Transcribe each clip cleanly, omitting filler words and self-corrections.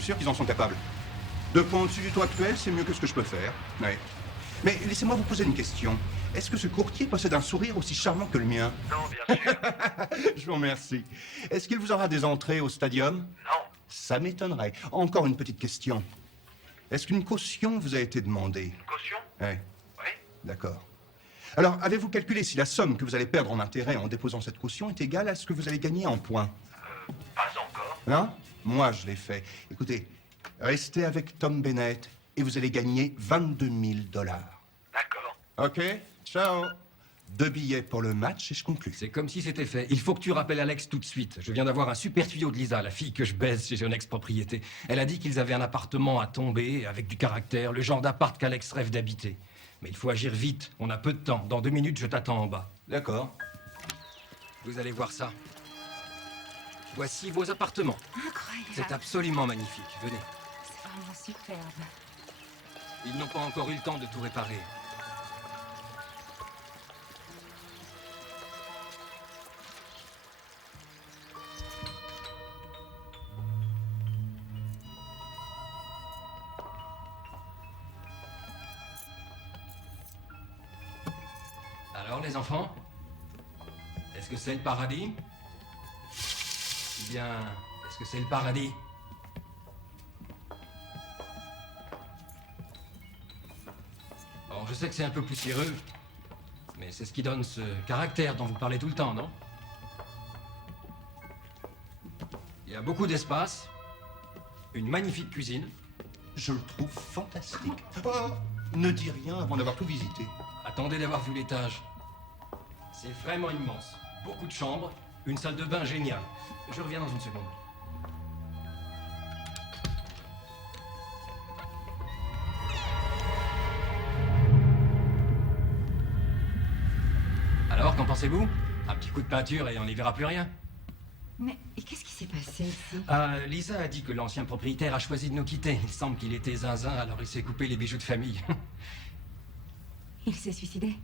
suis sûr qu'ils en sont capables. 2 points au-dessus du taux actuel, c'est mieux que ce que je peux faire. Ouais. Mais laissez-moi vous poser une question. Est-ce que ce courtier possède un sourire aussi charmant que le mien? Non, bien sûr. Je vous remercie. Est-ce qu'il vous aura des entrées au stadium? Non. Ça m'étonnerait. Encore une petite question. Est-ce qu'une caution vous a été demandée? Une caution? Ouais, Oui. d'accord. Alors, avez-vous calculé si la somme que vous allez perdre en intérêt en déposant cette caution est égale à ce que vous allez gagner en points? Pas encore. Hein? Moi, je l'ai fait. Écoutez, restez avec Tom Bennett et vous allez gagner 22 000 $. D'accord. Ok? Ciao. 2 billets pour le match et je conclue. C'est comme si c'était fait. Il faut que tu rappelles Alex tout de suite. Je viens d'avoir un super tuyau de Lisa, la fille que je baise chez Genex Propriété. Elle a dit qu'ils avaient un appartement à tomber, avec du caractère, le genre d'appart qu'Alex rêve d'habiter. Mais il faut agir vite, on a peu de temps. Dans 2 minutes, je t'attends en bas. D'accord. Vous allez voir ça. Voici vos appartements. Incroyable. C'est absolument magnifique. Venez. C'est vraiment superbe. Ils n'ont pas encore eu le temps de tout réparer. Alors, les enfants? Est-ce que c'est le paradis? Ou bien, est-ce que c'est le paradis? Bon, je sais que c'est un peu poussiéreux, mais c'est ce qui donne ce caractère dont vous parlez tout le temps, non? Il y a beaucoup d'espace, une magnifique cuisine. Je le trouve fantastique. Oh, ne dis rien avant d'avoir tout visité. Attendez d'avoir vu l'étage. C'est vraiment immense. Beaucoup de chambres, une salle de bain géniale. Je reviens dans une seconde. Alors, qu'en pensez-vous? Un petit coup de peinture et on n'y verra plus rien. Mais qu'est-ce qui s'est passé ici? Lisa a dit que l'ancien propriétaire a choisi de nous quitter. Il semble qu'il était zinzin, alors il s'est coupé les bijoux de famille. Il s'est suicidé?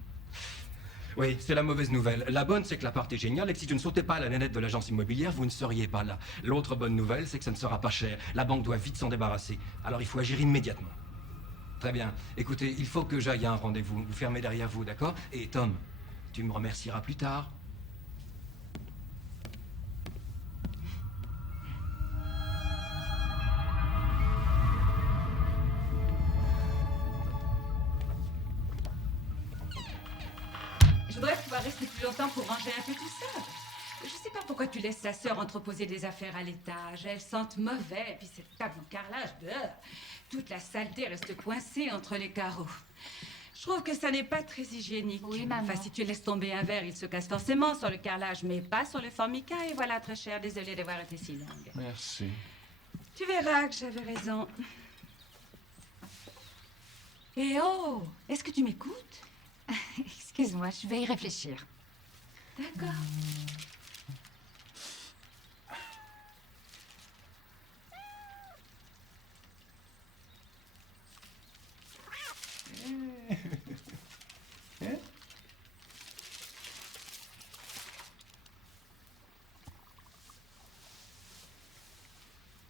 Oui, c'est la mauvaise nouvelle. La bonne, c'est que l'appart est génial et que si tu ne sautais pas à la nénette de l'agence immobilière, vous ne seriez pas là. L'autre bonne nouvelle, c'est que ça ne sera pas cher. La banque doit vite s'en débarrasser. Alors il faut agir immédiatement. Très bien. Écoutez, il faut que j'aille à un rendez-vous. Vous fermez derrière vous, d'accord? Et Tom, tu me remercieras plus tard. Je voudrais pouvoir rester plus longtemps pour ranger un peu tout ça. Je sais pas pourquoi tu laisses ta sœur entreposer des affaires à l'étage. Elles sentent mauvais, et puis cette table en carrelage, toute la saleté reste coincée entre les carreaux. Je trouve que ça n'est pas très hygiénique. Oui, maman. Enfin, si tu laisses tomber un verre, il se casse forcément sur le carrelage, mais pas sur le formica. Et voilà, très cher, désolée d'avoir été si longue. Merci. Tu verras que j'avais raison. Et oh, est-ce que tu m'écoutes? Excuse-moi, je vais y réfléchir. D'accord.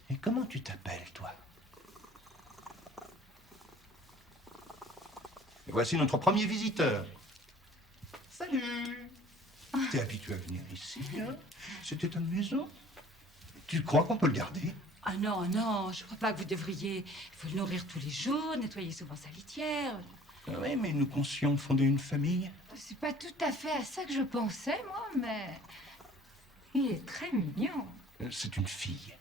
Et comment tu t'appelles, toi? Et voici notre premier visiteur. Salut! T'es habitué à venir ici, hein? C'était ta maison? Tu crois qu'on peut le garder? Ah non, non, je crois pas que vous devriez. Il faut le nourrir tous les jours, nettoyer souvent sa litière. Oui, mais nous pensions fonder une famille. C'est pas tout à fait à ça que je pensais, moi, mais... Il est très mignon. C'est une fille.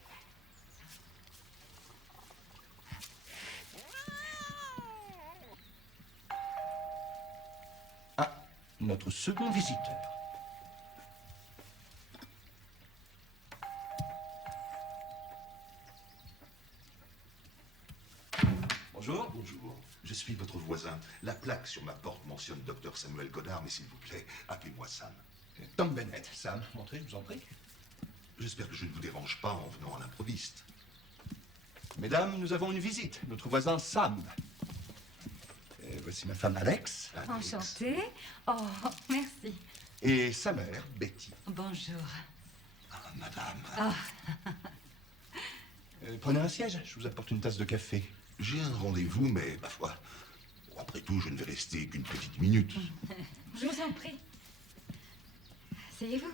Ah, notre second visiteur. Bonjour. Bonjour. Je suis votre voisin. La plaque sur ma porte mentionne Dr Samuel Goddard, mais s'il vous plaît, appelez-moi Sam. Tom Bennett. Sam, entrez, je vous en prie. J'espère que je ne vous dérange pas en venant à l'improviste. Mesdames, nous avons une visite. Notre voisin Sam. Et voici ma femme Alex. Alex. Enchantée. Oh, merci. Et sa mère, Betty. Bonjour. Ah, madame. Ah. Prenez un siège, je vous apporte une tasse de café. J'ai un rendez-vous, mais ma foi, après tout, je ne vais rester qu'une petite minute. Je vous en prie. Asseyez-vous.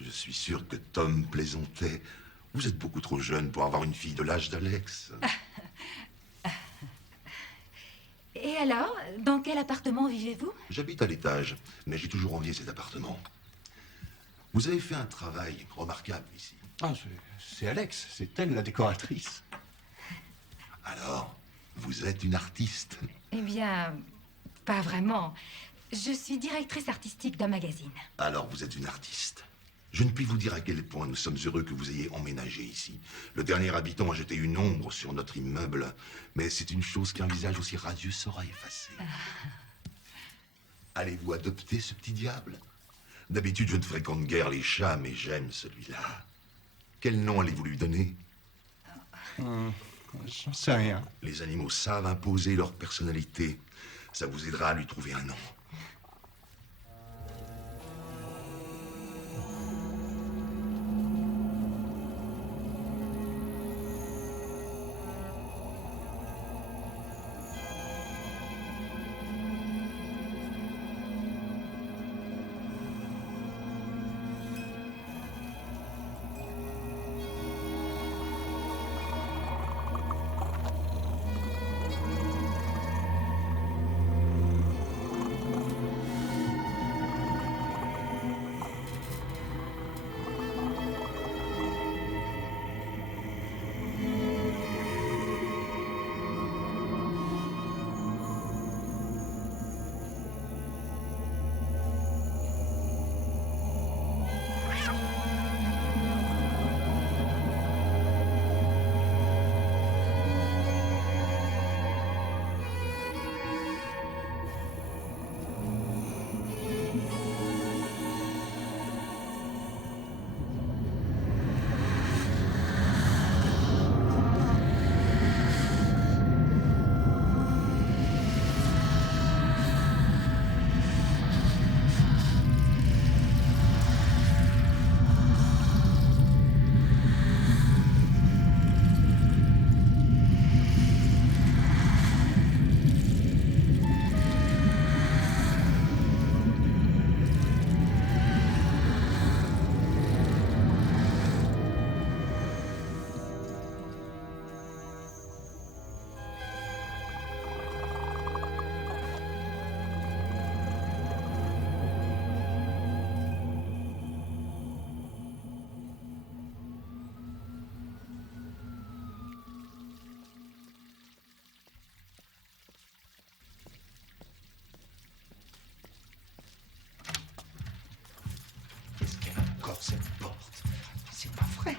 Je suis sûr que Tom plaisantait. Vous êtes beaucoup trop jeune pour avoir une fille de l'âge d'Alex. Et alors, dans quel appartement vivez-vous? J'habite à l'étage, mais j'ai toujours envié cet appartement. Vous avez fait un travail remarquable ici. Ah, c'est Alex, c'est elle la décoratrice. Alors, vous êtes une artiste. Eh bien, pas vraiment. Je suis directrice artistique d'un magazine. Alors, vous êtes une artiste. Je ne puis vous dire à quel point nous sommes heureux que vous ayez emménagé ici. Le dernier habitant a jeté une ombre sur notre immeuble, mais c'est une chose qu'un visage aussi radieux saura effacer. Allez-vous adopter ce petit diable? D'habitude, je ne fréquente guère les chats, mais j'aime celui-là. Quel nom allez-vous lui donner? J'en sais rien. Les animaux savent imposer leur personnalité. Ça vous aidera à lui trouver un nom. Qu'est-ce qu'elle a encore, cette porte? C'est pas vrai.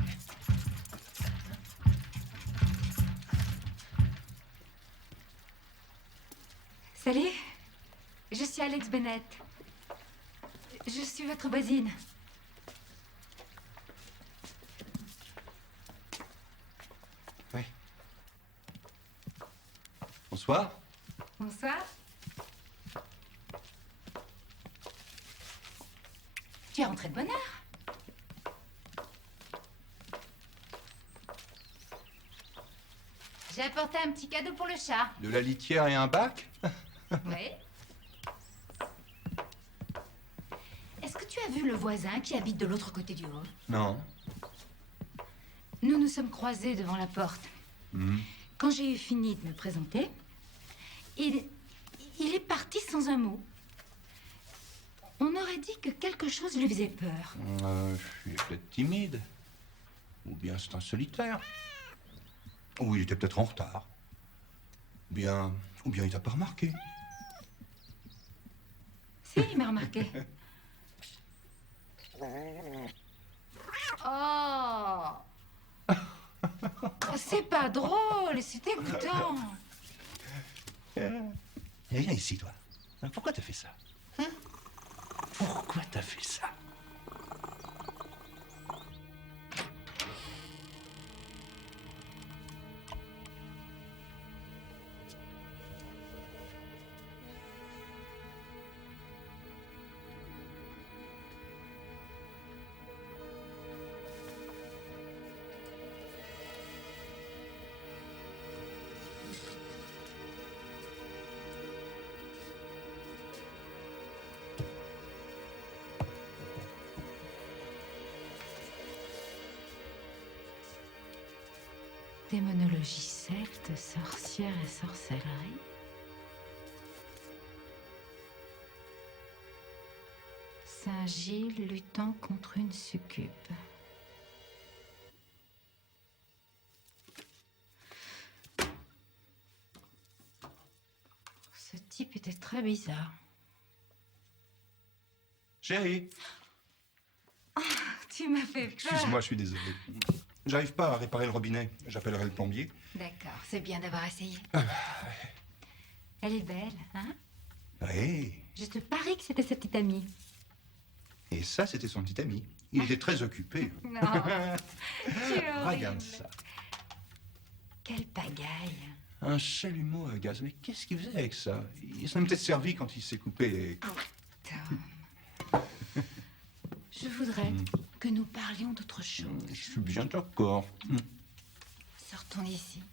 Salut, je suis Alex Bennett. Je suis votre voisine. Oui. Bonsoir. Bonsoir. Tu es rentré de bonne heure. J'ai apporté un petit cadeau pour le chat. De la litière et un bac? Oui. Est-ce que tu as vu le voisin qui habite de l'autre côté du hall? Non. Nous nous sommes croisés devant la porte. Quand j'ai eu fini de me présenter, il est parti sans un mot. On aurait dit que quelque chose lui faisait peur. Je suis peut-être timide. Ou bien c'est un solitaire. Ou il était peut-être en retard. Ou bien il t'a pas remarqué. Si, il m'a remarqué. Oh! C'est pas drôle, c'est dégoûtant. Viens ici, toi. Pourquoi t'as fait ça? Hein? Pourquoi t'as fait ça? Démonologie celte, sorcière et sorcellerie. Saint-Gilles luttant contre une succube. Ce type était très bizarre. Chérie, Tu m'as fait peur. excuse-moi, je suis désolé. J'arrive pas à réparer le robinet. J'appellerai le plombier. D'accord, c'est bien d'avoir essayé. Elle est belle, hein? Oui. Je te parie que c'était sa petite amie. Et ça, c'était son petit ami. Il était très occupé. Non, tu es horrible. Regarde ça. Quelle pagaille. Un chalumeau à gaz. Mais qu'est-ce qu'il faisait avec ça? Il s'en est peut-être servi quand il s'est coupé les... Tom. Je voudrais que nous parlions d'autre chose. Je suis bien d'accord. Sortons d'ici.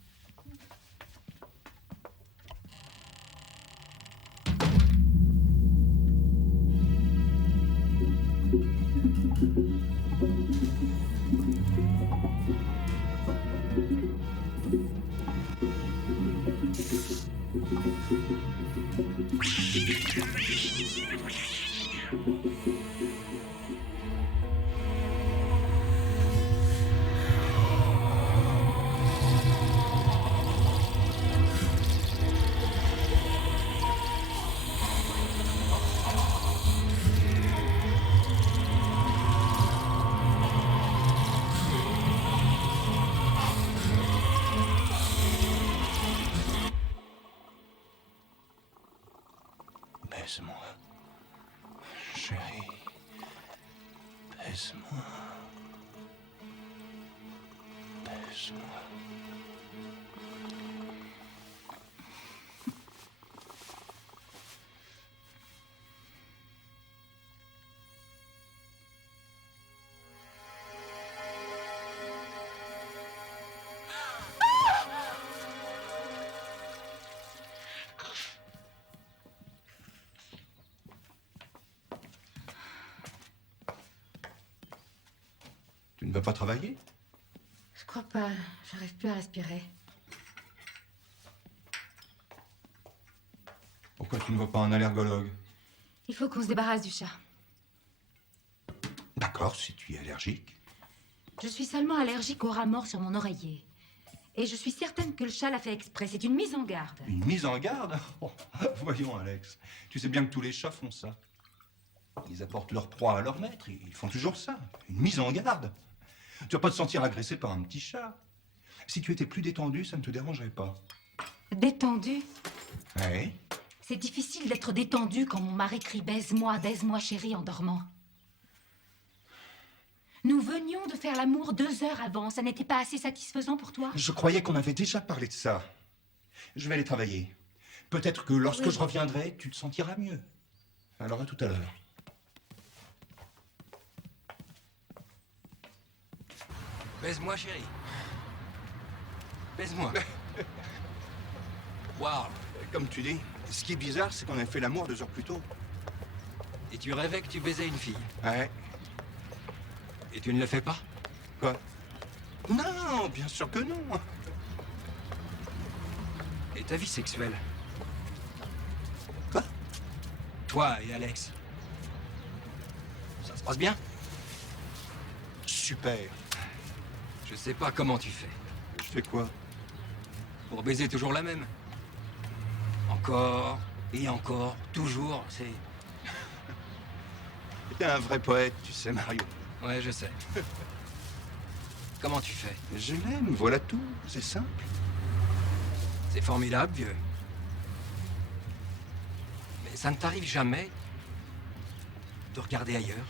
Baise-moi. Chérie. Baise-moi. Baise-moi. Tu ne vas pas travailler? Je crois pas. J'arrive plus à respirer. Pourquoi tu ne vois pas un allergologue? Il faut qu'on se débarrasse du chat. D'accord, si tu es allergique. Je suis seulement allergique au rat mort sur mon oreiller. Et je suis certaine que le chat l'a fait exprès. C'est une mise en garde. Une mise en garde? Oh, voyons, Alex. Tu sais bien que tous les chats font ça. Ils apportent leur proie à leur maître. Ils font toujours ça. Une mise en garde. Tu vas pas te sentir agressé par un petit chat. Si tu étais plus détendu, ça ne te dérangerait pas. Détendu? Oui. C'est difficile d'être détendu quand mon mari crie baise-moi chérie en dormant. Nous venions de faire l'amour 2 heures avant. Ça n'était pas assez satisfaisant pour toi? Je croyais qu'on avait déjà parlé de ça. Je vais aller travailler. Peut-être que lorsque Oui. je reviendrai, tu te sentiras mieux. Alors à tout à l'heure. Baise-moi, chérie. Baise-moi. Waouh. Comme tu dis, ce qui est bizarre, c'est qu'on a fait l'amour 2 heures plus tôt. Et tu rêvais que tu baisais une fille. Ouais. Et tu ne le fais pas? Quoi? Non, bien sûr que non. Et ta vie sexuelle? Quoi? Toi et Alex. Ça se passe bien? Super. Je sais pas comment tu fais. Je fais quoi? Pour baiser toujours la même. Encore et encore, toujours, c'est... T'es un vrai poète, tu sais, Mario. Ouais, je sais. Comment tu fais? Je l'aime, voilà tout. C'est simple. C'est formidable, vieux. Mais ça ne t'arrive jamais de regarder ailleurs?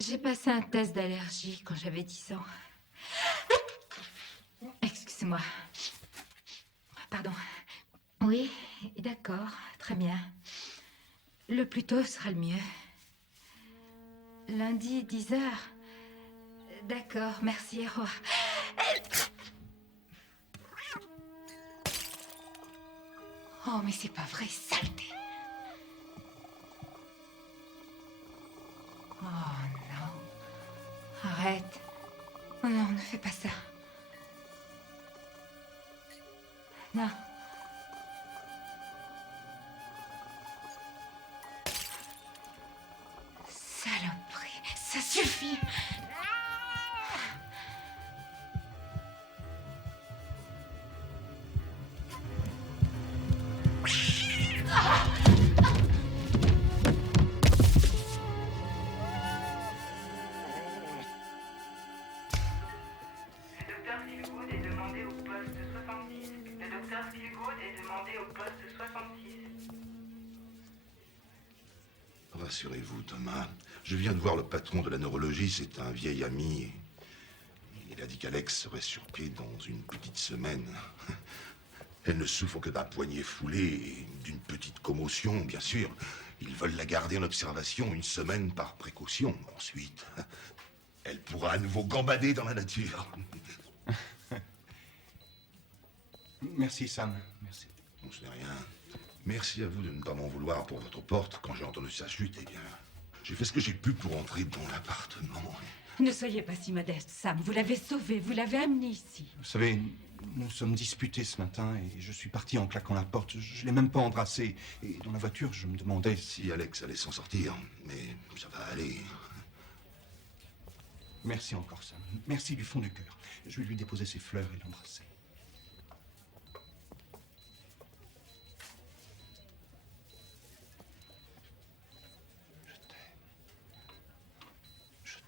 J'ai passé un test d'allergie quand j'avais 10 ans. Excusez-moi. Pardon. Oui, d'accord, très bien. Le plus tôt sera le mieux. Lundi, 10 heures. D'accord, merci. Au revoir. Oh, mais c'est pas vrai, saleté. Oh non. Arrête. Oh non, ne fais pas ça. Non. Saloperie, ça suffit. Le docteur Philgood est demandé au poste 66. Le docteur Philgood est demandé au poste 66. Rassurez-vous, Thomas. Je viens de voir le patron de la neurologie, c'est un vieil ami. Il a dit qu'Alex serait sur pied dans une petite semaine. Elle ne souffre que d'un poignet foulé et d'une petite commotion, bien sûr. Ils veulent la garder en observation une semaine par précaution. Ensuite, elle pourra à nouveau gambader dans la nature. Merci, Sam. Merci. Bon, ce n'est rien. Merci à vous de ne pas m'en vouloir pour votre porte. Quand j'ai entendu sa chute, eh bien, j'ai fait ce que j'ai pu pour entrer dans l'appartement. Ne soyez pas si modeste, Sam. Vous l'avez sauvé, vous l'avez amené ici. Vous savez, nous sommes disputés ce matin et je suis parti en claquant la porte. Je ne l'ai même pas embrassé. Et dans la voiture, je me demandais si... Si Alex allait s'en sortir, mais ça va aller. Merci encore, Sam. Merci du fond du cœur. Je vais lui déposer ses fleurs et l'embrasser. Je t'aime. Je t'aime.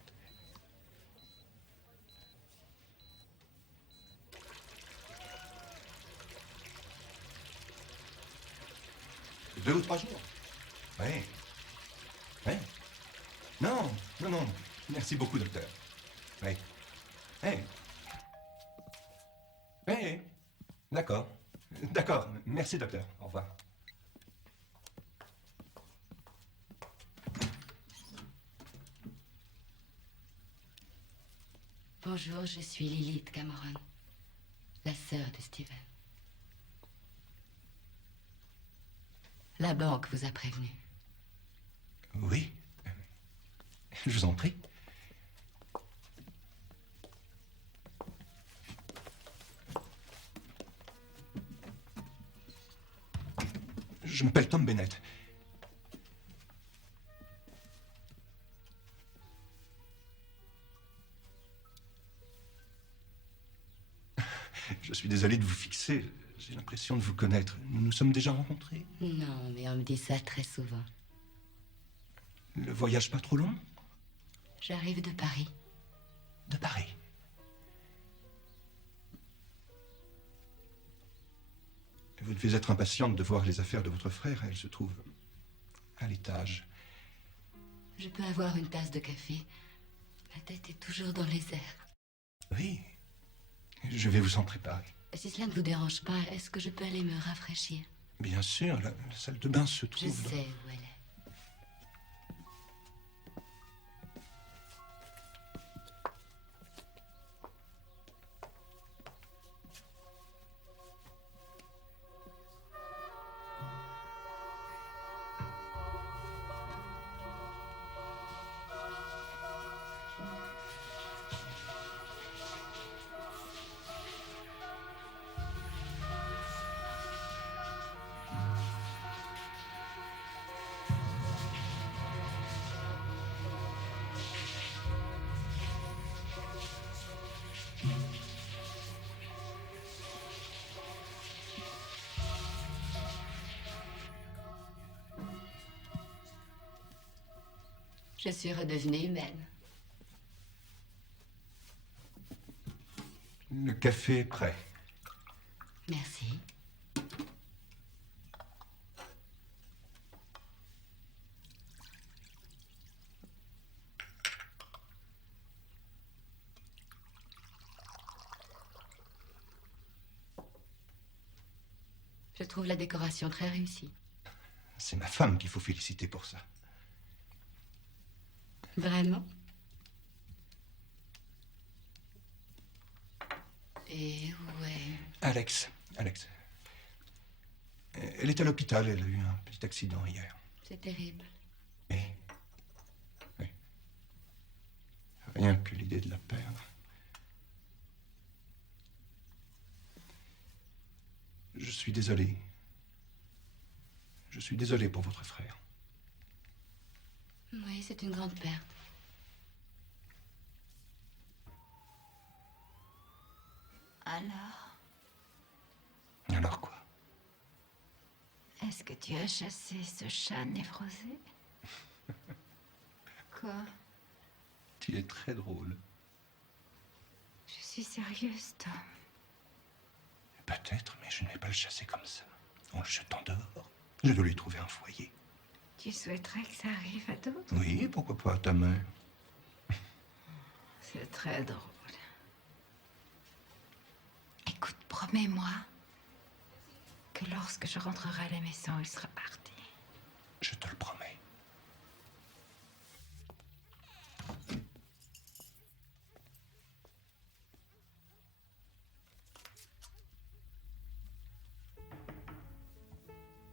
2 ou 3 jours. Oui. Oui. Non, non, non. Merci beaucoup, docteur. Oui. Oui. Oui. D'accord. D'accord. Merci, docteur. Au revoir. Bonjour, je suis Lilith Cameron, la sœur de Steven. La banque vous a prévenu. Oui. Je vous en prie. Je m'appelle Tom Bennett. Je suis désolé de vous fixer. J'ai l'impression de vous connaître. Nous nous sommes déjà rencontrés. Non, mais on me dit ça très souvent. Le voyage pas trop long? J'arrive de Paris. De Paris. Vous devez être impatiente de voir les affaires de votre frère. Elle se trouve à l'étage. Je peux avoir une tasse de café? Ma tête est toujours dans les airs. Oui. Je vais vous en préparer. Si cela ne vous dérange pas, est-ce que je peux aller me rafraîchir? Bien sûr, la salle de bain se Je trouve... dans- sais où elle est. Je suis redevenue humaine. Le café est prêt. Merci. Je trouve la décoration très réussie. C'est ma femme qu'il faut féliciter pour ça. Vraiment? Et où est... Alex. Elle est à l'hôpital, elle a eu un petit accident hier. C'est terrible. Oui. Oui. Rien que l'idée de la perdre. Je suis désolé. Je suis désolé pour votre frère. Oui, c'est une grande perte. Alors, Alors quoi? est-ce que tu as chassé ce chat névrosé? Quoi? Tu es très drôle. Je suis sérieuse, Tom. Peut-être, mais je ne vais pas le chasser comme ça. En le jetant dehors. Je dois lui trouver un foyer. Tu souhaiterais que ça arrive à d'autres? Oui, pourquoi pas à ta mère? C'est très drôle. Écoute, promets-moi que lorsque je rentrerai à la maison, il sera parti. Je te le promets.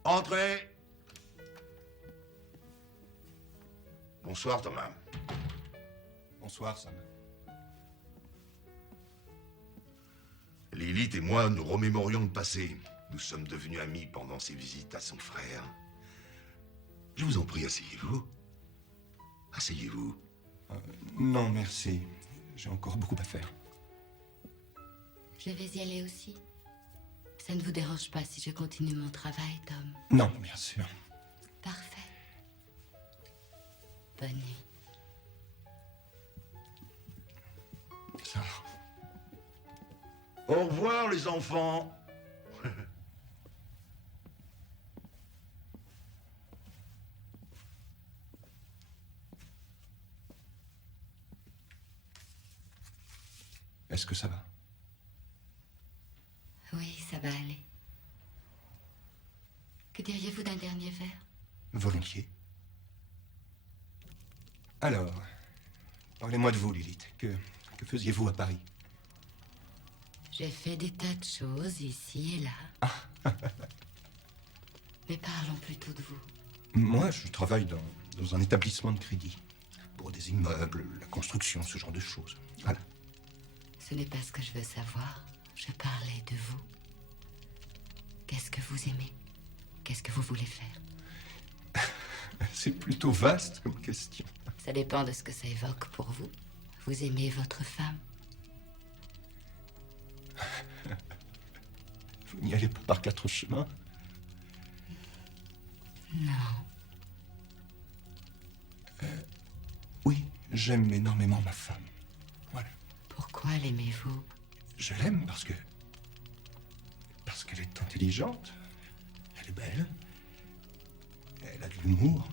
Entrez. Bonsoir, Thomas. Bonsoir, Sam. Lilith et moi, nous remémorions le passé. Nous sommes devenus amis pendant ses visites à son frère. Je vous en prie, asseyez-vous. Asseyez-vous. Non, merci. J'ai encore beaucoup à faire. Je vais y aller aussi. Ça ne vous dérange pas si je continue mon travail, Tom? Non, bien sûr. Parfait. Bonne nuit. Ça. Au revoir, les enfants. Est-ce que ça va? Oui, ça va aller. Que diriez-vous d'un dernier verre? Volontiers. Alors, parlez-moi de vous, Lilith. Que faisiez-vous à Paris? J'ai fait des tas de choses ici et là. Mais parlons plutôt de vous. Moi, je travaille dans un établissement de crédit. Pour des immeubles, la construction, ce genre de choses. Voilà. Ce n'est pas ce que je veux savoir. Je parlais de vous. Qu'est-ce que vous aimez? Qu'est-ce que vous voulez faire? C'est plutôt vaste comme question. Ça dépend de ce que ça évoque pour vous. Vous aimez votre femme? Vous n'y allez pas par quatre chemins? Non. Oui, j'aime énormément ma femme. Voilà. Pourquoi l'aimez-vous? Je l'aime parce qu'elle est intelligente, elle est belle, elle a de l'humour.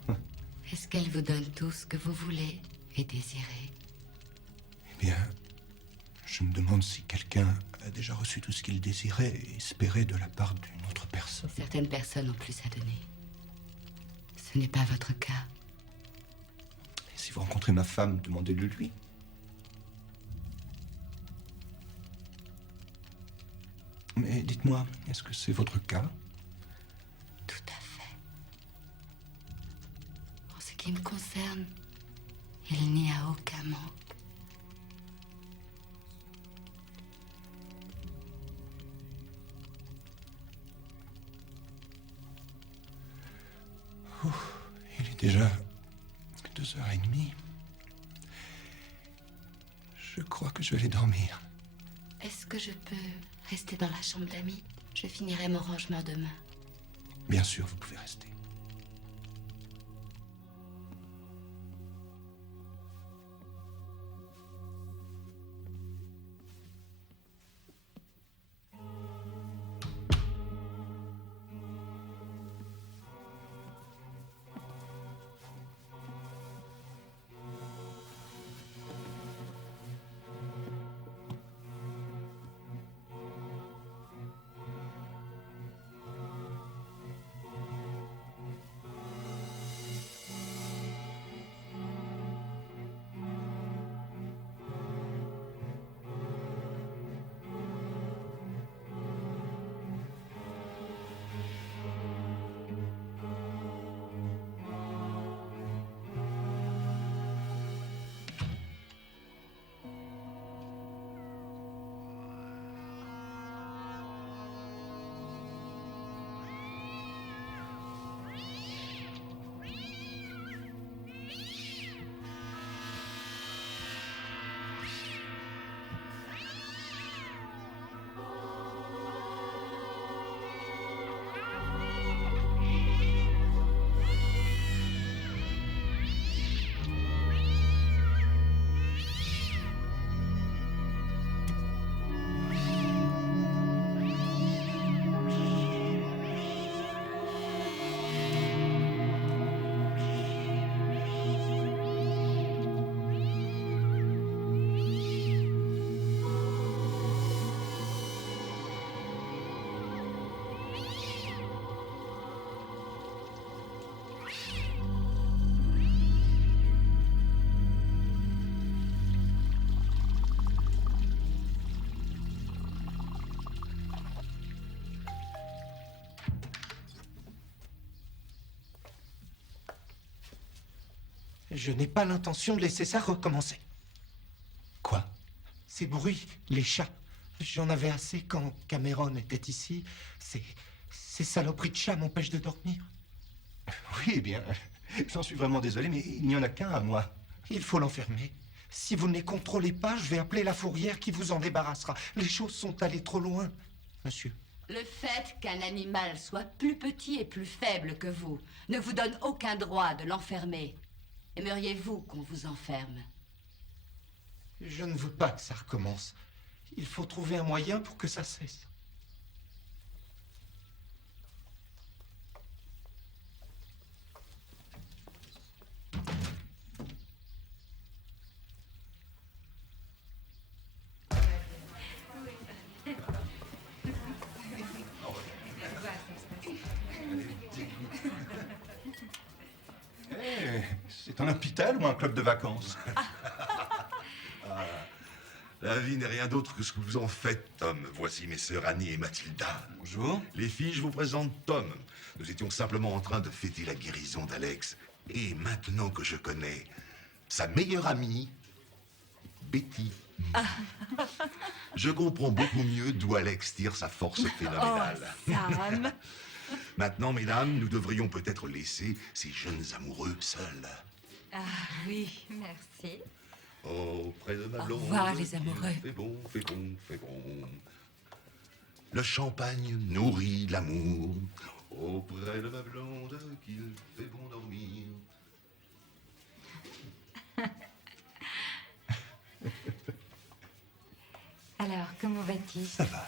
Est-ce qu'elle vous donne tout ce que vous voulez et désirez? Eh bien, je me demande si quelqu'un a déjà reçu tout ce qu'il désirait et espérait de la part d'une autre personne. Certaines personnes ont plus à donner. Ce n'est pas votre cas. Et si vous rencontrez ma femme, demandez-le lui. Mais dites-moi, est-ce que c'est votre cas? Tout à fait. En ce qui me concerne, il n'y a aucun manque. Il est déjà 2h30. Je crois que je vais aller dormir. Est-ce que je peux rester dans la chambre d'amis? Je finirai mon rangement demain. Bien sûr, vous pouvez rester. Je n'ai pas l'intention de laisser ça recommencer. Quoi? Ces bruits, les chats. J'en avais assez quand Cameron était ici. Ces saloperies de chats m'empêchent de dormir. Oui, eh bien, j'en suis vraiment désolé, mais il n'y en a qu'un à moi. Il faut l'enfermer. Si vous ne les contrôlez pas, je vais appeler la fourrière qui vous en débarrassera. Les choses sont allées trop loin, monsieur. Le fait qu'un animal soit plus petit et plus faible que vous ne vous donne aucun droit de l'enfermer. Aimeriez-vous qu'on vous enferme? Je ne veux pas que ça recommence. Il faut trouver un moyen pour que ça cesse. Eh, c'est un hôpital ou un club de vacances? La vie n'est rien d'autre que ce que vous en faites, Tom. Voici mes sœurs Annie et Mathilda. Bonjour. Les filles, je vous présente Tom. Nous étions simplement en train de fêter la guérison d'Alex. Et maintenant que je connais sa meilleure amie, Betty, je comprends beaucoup mieux d'où Alex tire sa force phénoménale. Sam. Maintenant, mesdames, nous devrions peut-être laisser ces jeunes amoureux seuls. Ah oui, merci. Auprès de ma Au blonde. revoir, les amoureux. Fait bon, fait bon, fait bon. Le champagne nourrit l'amour. Auprès de ma blonde, qu'il fait bon dormir. Alors, comment vas-tu? Ça va.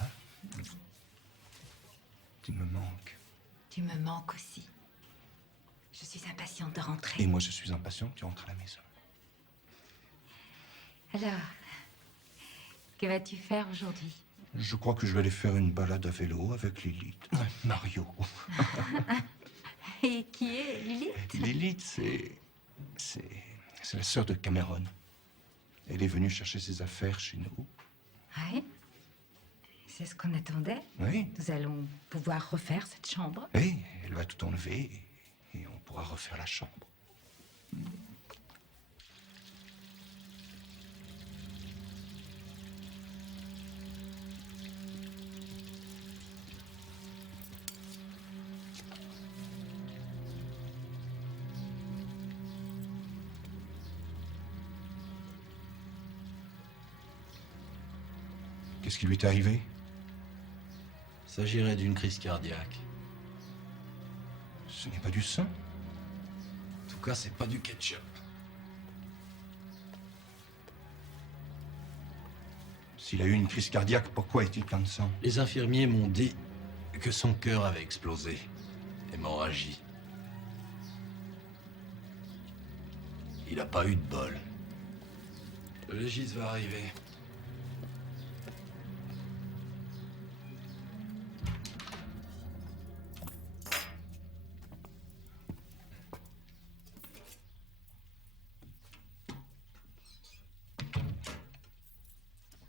Tu me manques. Tu me manques aussi. Je suis impatiente de Et rentrer. moi, je suis impatient que tu rentres à la maison. Alors, que vas-tu faire aujourd'hui? Je crois que je vais aller faire une balade à vélo avec Lilith. Mario. Et qui est Lilith? Lilith, c'est la sœur de Cameron. Elle est venue chercher ses affaires chez nous. Oui. C'est ce qu'on attendait. Oui. Nous allons pouvoir refaire cette chambre. Et elle va tout enlever et on pourra refaire la chambre. Qu'est-ce qui lui est arrivé? S'agirait d'une crise cardiaque. Ce n'est pas du sang. En tout cas, c'est pas du ketchup. S'il a eu une crise cardiaque, pourquoi est-il plein de sang? Les infirmiers m'ont dit que son cœur avait explosé. Hémorragie. Il a pas eu de bol. Le légiste va arriver.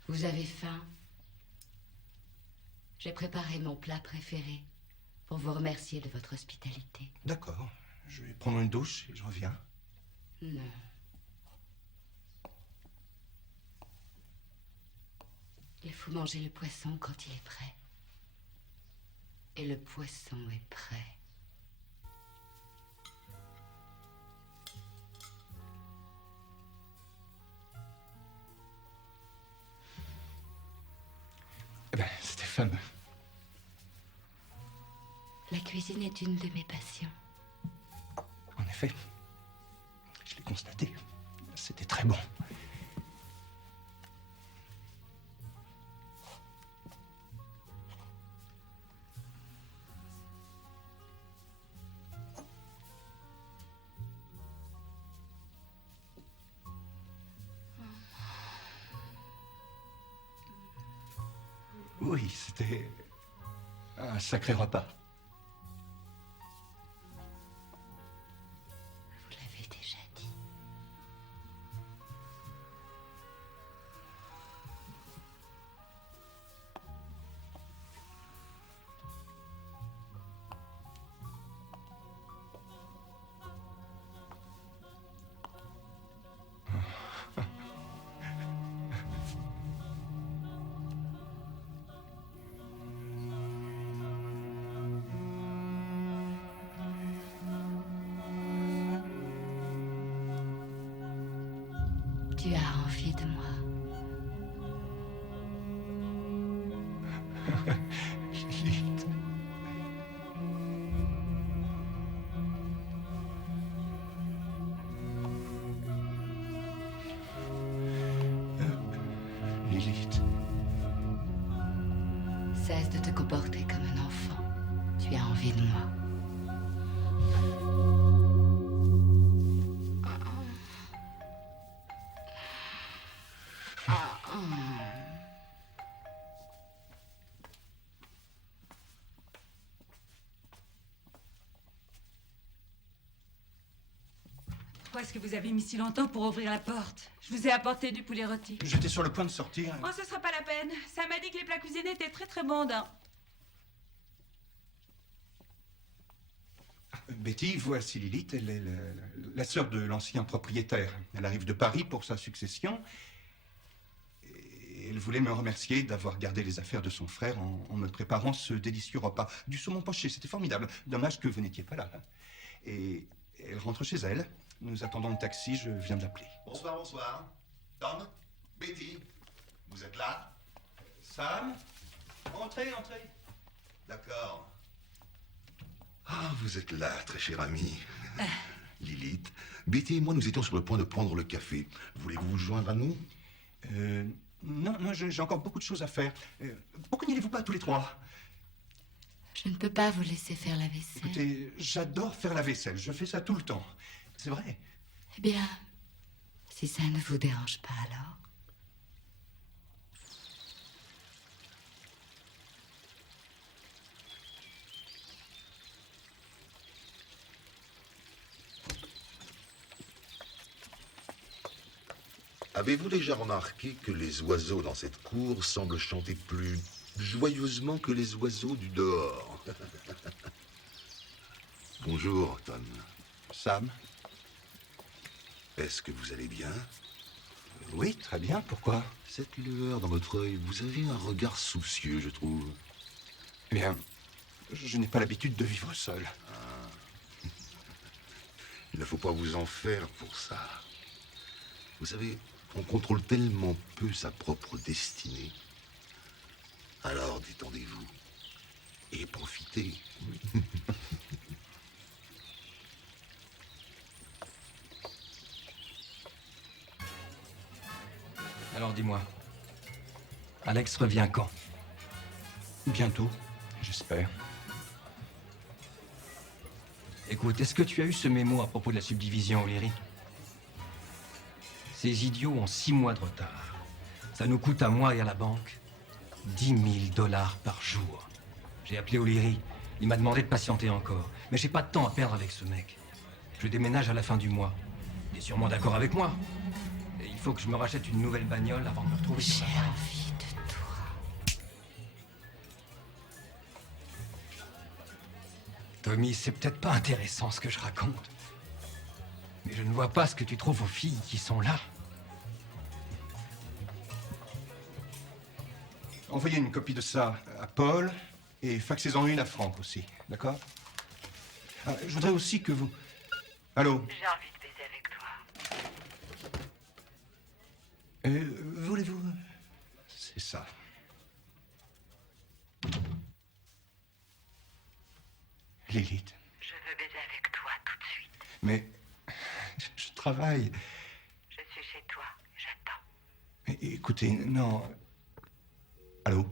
Vous avez faim? J'ai préparé mon plat préféré pour vous remercier de votre hospitalité. D'accord. Je vais prendre une douche et je reviens. Non. Il faut manger le poisson quand il est prêt. Et le poisson est prêt. Eh ben, c'était fameux. La cuisine est une de mes passions. En effet, je l'ai constaté. C'était très bon. Oui, c'était un sacré repas. Vous l'avez déjà dit. Tu as envie de moi. Lilith. Lilith. Cesse de te comporter comme un enfant. Tu as envie de moi. Pourquoi est-ce que vous avez mis si longtemps pour ouvrir la porte? Je vous ai apporté du poulet rôti. J'étais sur le point de sortir. Oh, ce sera pas la peine. Ça m'a dit que les plats cuisinés étaient très très bons. Betty, voici Lilith. Elle est la sœur de l'ancien propriétaire. Elle arrive de Paris pour sa succession. Et elle voulait me remercier d'avoir gardé les affaires de son frère en me préparant ce délicieux repas. Du saumon poché, c'était formidable. Dommage que vous n'étiez pas là. Et elle rentre chez elle. Nous attendons le taxi, je viens de l'appeler. Bonsoir, bonsoir. Tom, Betty, vous êtes là? Sam, entrez, entrez. D'accord. Ah, vous êtes là, très cher ami. Lilith, Betty et moi, nous étions sur le point de prendre le café. Voulez-vous vous joindre à nous? Non, j'ai encore beaucoup de choses à faire. Pourquoi n'y allez-vous pas tous les trois? Je ne peux pas vous laisser faire la vaisselle. Écoutez, j'adore faire la vaisselle. Je fais ça tout le temps. C'est vrai. Eh bien, si ça ne vous dérange pas alors. Avez-vous déjà remarqué que les oiseaux dans cette cour semblent chanter plus joyeusement que les oiseaux du dehors? Bonjour, Tom. Sam. Est-ce que vous allez bien? Oui, très bien. Pourquoi? Cette lueur dans votre œil, vous avez un regard soucieux, je trouve. Eh bien, je n'ai pas l'habitude de vivre seul. Il ne faut pas vous en faire pour ça. Vous savez, on contrôle tellement peu sa propre destinée. Alors détendez-vous et profitez. Alors dis-moi, Alex revient quand? Bientôt, j'espère. Écoute, est-ce que tu as eu ce mémo à propos de la subdivision O'Leary? Ces idiots ont 6 mois de retard. Ça nous coûte à moi et à la banque 10 000 $ par jour. J'ai appelé O'Leary. Il m'a demandé de patienter encore. Mais j'ai pas de temps à perdre avec ce mec. Je déménage à la fin du mois. Il est sûrement d'accord avec moi. Et il faut que je me rachète une nouvelle bagnole avant de me retrouver sur J'ai la route. envie de toi. Tommy, c'est peut-être pas intéressant ce que je raconte. Mais je ne vois pas ce que tu trouves aux filles qui sont là. Envoyez une copie de ça à Paul et faxez-en une à Franck aussi, d'accord? Ah, je voudrais aussi que vous... Allô? J'ai envie de baiser avec toi. Voulez-vous... C'est ça. Lilith. Je veux baiser avec toi tout de suite. Mais... je travaille. Je suis chez toi. J'attends. Mais écoutez, non... Allô?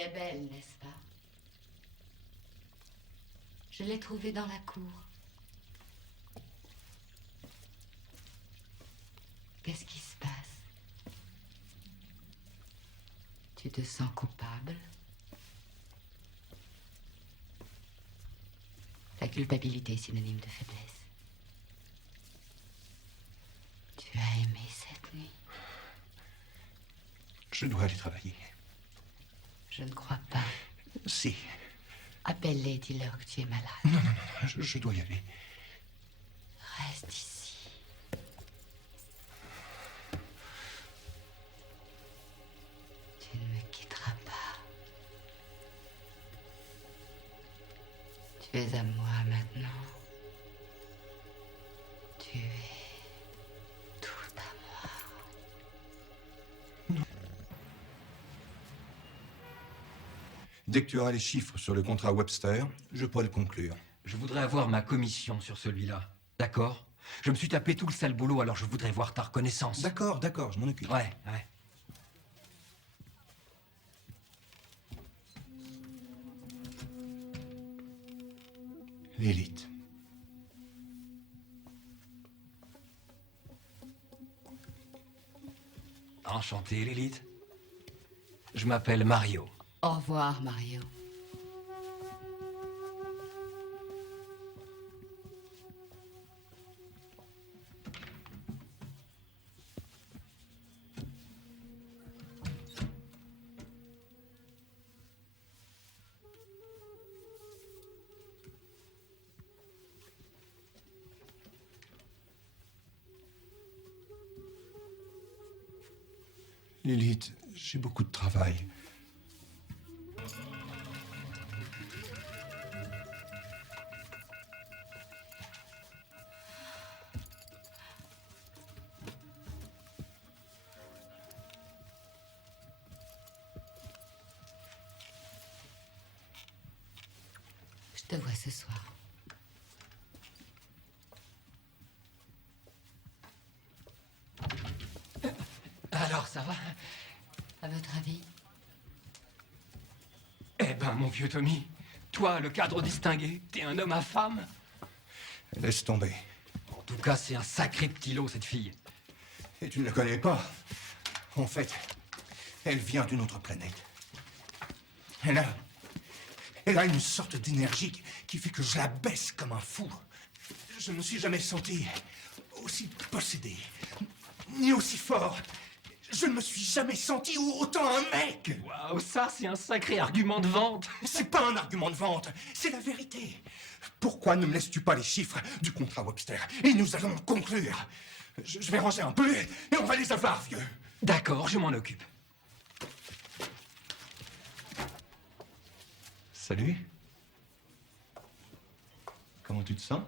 Elle est belle, n'est-ce pas? Je l'ai trouvée dans la cour. Qu'est-ce qui se passe? Tu te sens coupable? La culpabilité est synonyme de faiblesse. Tu as aimé cette nuit? Je dois aller travailler. Je ne crois pas. Si. Appelle-les, dis-leur que tu es malade. Non, je dois y aller. Reste ici. Tu ne me quitteras pas. Tu es à moi maintenant. Tu es tout à moi. Dès que tu auras les chiffres sur le contrat Webster, je pourrai le conclure. Je voudrais avoir ma commission sur celui-là. D'accord? Je me suis tapé tout le sale boulot, alors je voudrais voir ta reconnaissance. D'accord, je m'en occupe. Ouais. Lilith. Enchanté, Lilith. Je m'appelle Mario. Au revoir, Mario. Lilith, j'ai beaucoup de travail. Je te vois ce soir. Alors, ça va? À votre avis? Eh ben, mon vieux Tommy, toi, le cadre distingué, t'es un homme à femme? Laisse tomber. En tout cas, c'est un sacré petit lot, cette fille. Et tu ne la connais pas. En fait, elle vient d'une autre planète. Elle a une sorte d'énergie qui fait que je la baisse comme un fou. Je ne me suis jamais senti aussi possédé, ni aussi fort. Je ne me suis jamais senti autant un mec. Waouh, ça, c'est un sacré argument de vente. C'est pas un argument de vente, c'est la vérité. Pourquoi ne me laisses-tu pas les chiffres du contrat Webster? Et nous allons conclure. Je vais ranger un peu et on va les avoir, vieux. D'accord, je m'en occupe. Salut. Comment tu te sens?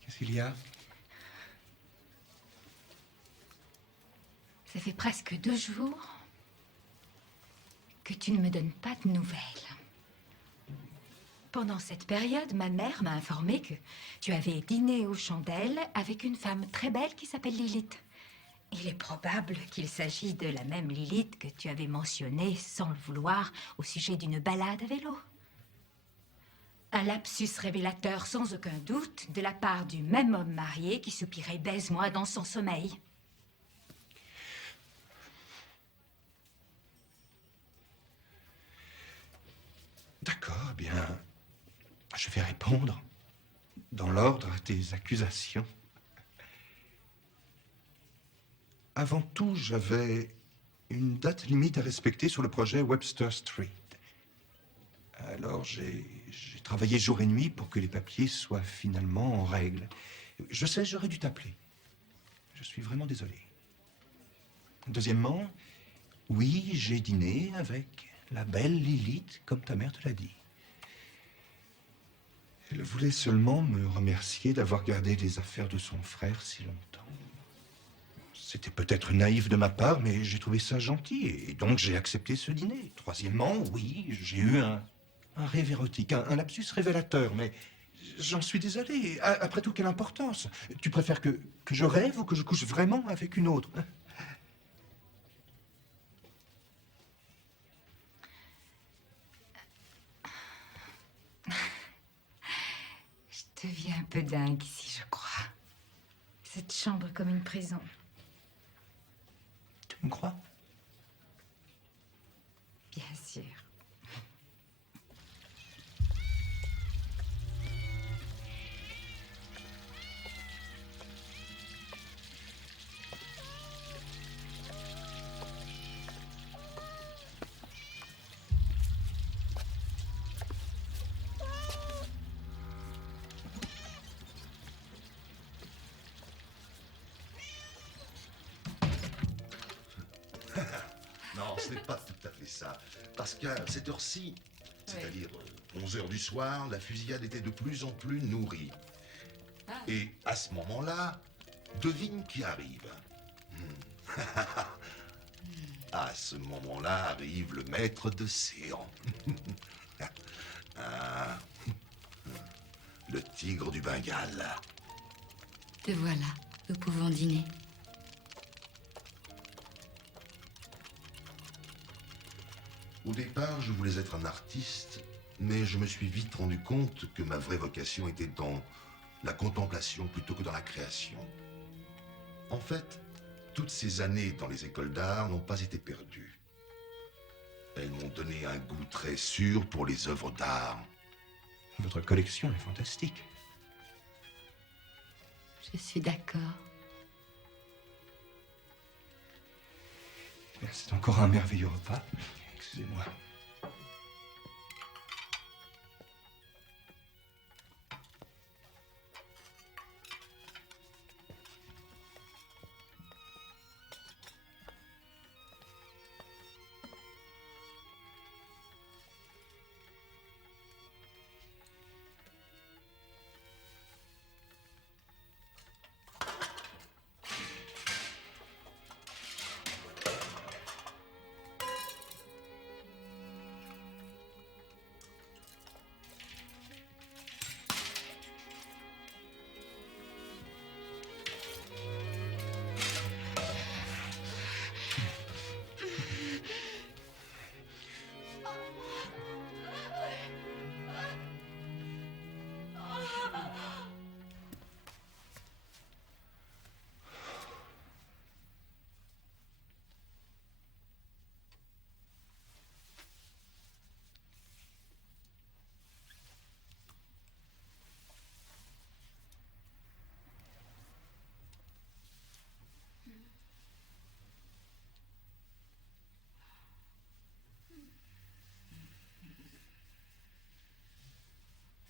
Qu'est-ce qu'il y a? Ça fait presque 2 jours que tu ne me donnes pas de nouvelles. Pendant cette période, ma mère m'a informé que tu avais dîné aux chandelles avec une femme très belle qui s'appelle Lilith. Il est probable qu'il s'agit de la même Lilith que tu avais mentionnée, sans le vouloir, au sujet d'une balade à vélo. Un lapsus révélateur sans aucun doute de la part du même homme marié qui soupirait « baise-moi » dans son sommeil. D'accord, bien. Je vais répondre dans l'ordre à tes accusations. Avant tout, j'avais une date limite à respecter sur le projet Webster Street. Alors, j'ai travaillé jour et nuit pour que les papiers soient finalement en règle. Je sais, j'aurais dû t'appeler. Je suis vraiment désolé. Deuxièmement, oui, j'ai dîné avec la belle Lilith, comme ta mère te l'a dit. Elle voulait seulement me remercier d'avoir gardé les affaires de son frère si longtemps. C'était peut-être naïf de ma part, mais j'ai trouvé ça gentil, et donc j'ai accepté ce dîner. Troisièmement, oui, j'ai eu un rêve érotique, un lapsus révélateur, mais j'en suis désolé. Après tout, quelle importance? Tu préfères que je rêve ou que je couche vraiment avec une autre? deviens un peu dingue ici, je crois. Cette chambre est comme une prison. Tu me crois? Bien sûr. Non, ce n'est pas tout à fait ça. Parce qu'à cette heure-ci, c'est-à-dire 11 heures du soir, la fusillade était de plus en plus nourrie. Et à ce moment-là, devine qui arrive. À ce moment-là arrive le maître de séant. Ah, le tigre du Bengale. Te voilà, nous pouvons dîner. Au départ, je voulais être un artiste, mais je me suis vite rendu compte que ma vraie vocation était dans la contemplation plutôt que dans la création. En fait, toutes ces années dans les écoles d'art n'ont pas été perdues. Elles m'ont donné un goût très sûr pour les œuvres d'art. Votre collection est fantastique. Je suis d'accord. C'est encore un merveilleux repas. Excusez-moi.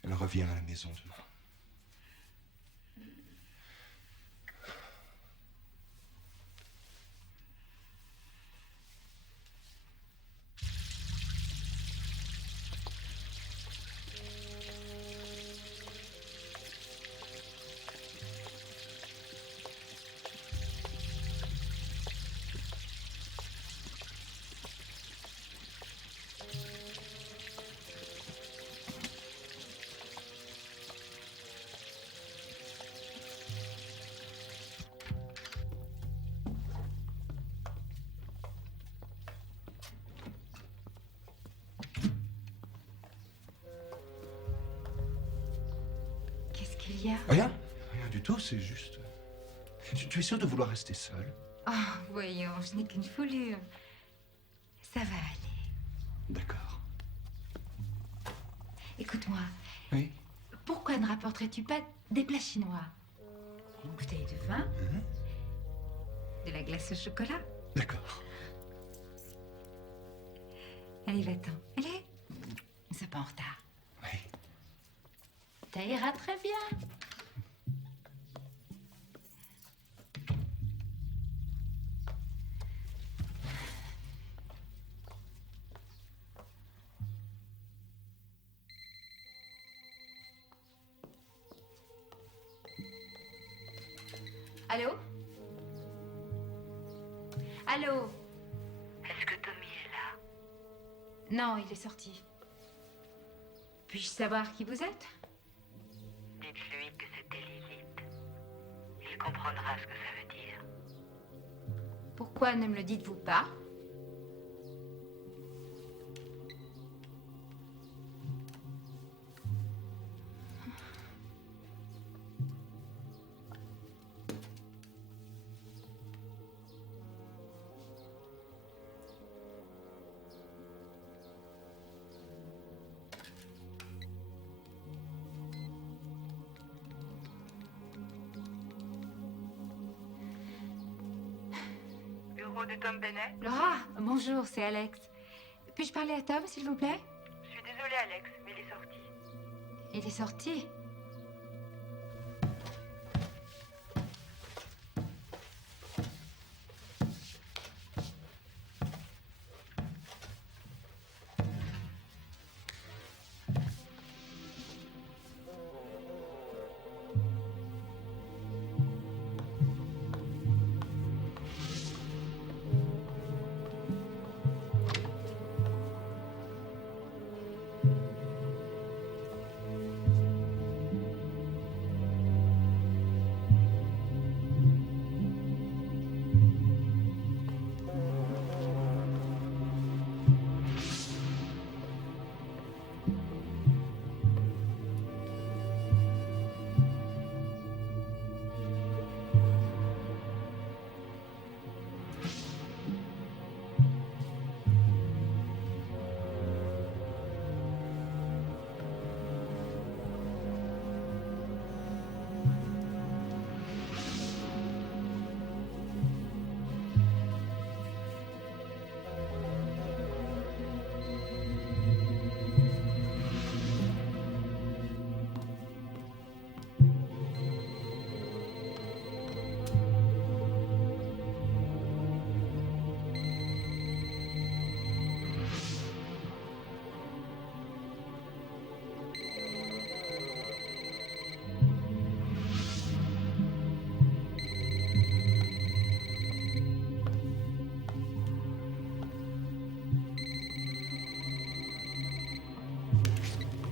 Elle revient à la maison demain. Qu'est-ce qu'il y a? Rien, rien du tout, c'est juste... Tu es sûr de vouloir rester seul? Oh, voyons, je n'ai qu'une foulure. Ça va aller. D'accord. Écoute-moi, Oui. pourquoi ne rapporterais-tu pas des plats chinois? Une bouteille de vin, de la glace au chocolat. D'accord. Allez, va-t'en. Allez. Ne sois pas en retard. Oui. Ça ira très bien. Allô? Allô? Est-ce que Tommy est là? Non, il est sorti. Puis-je savoir qui vous êtes? Dites-lui que c'était Lilith. Il comprendra ce que ça veut dire. Pourquoi ne me le dites-vous pas? bureau de Tom Bennett. Laura, bonjour, c'est Alex. Puis-je parler à Tom, s'il vous plaît? Je suis désolée, Alex, mais il est sorti. Il est sorti.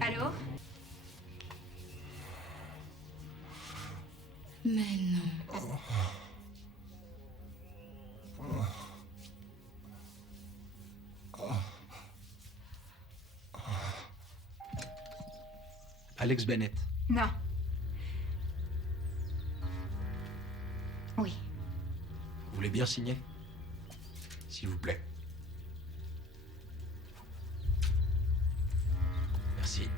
Allô? Mais non. Alex Bennett. Non. Oui. Vous voulez bien signer? S'il vous plaît. Merci.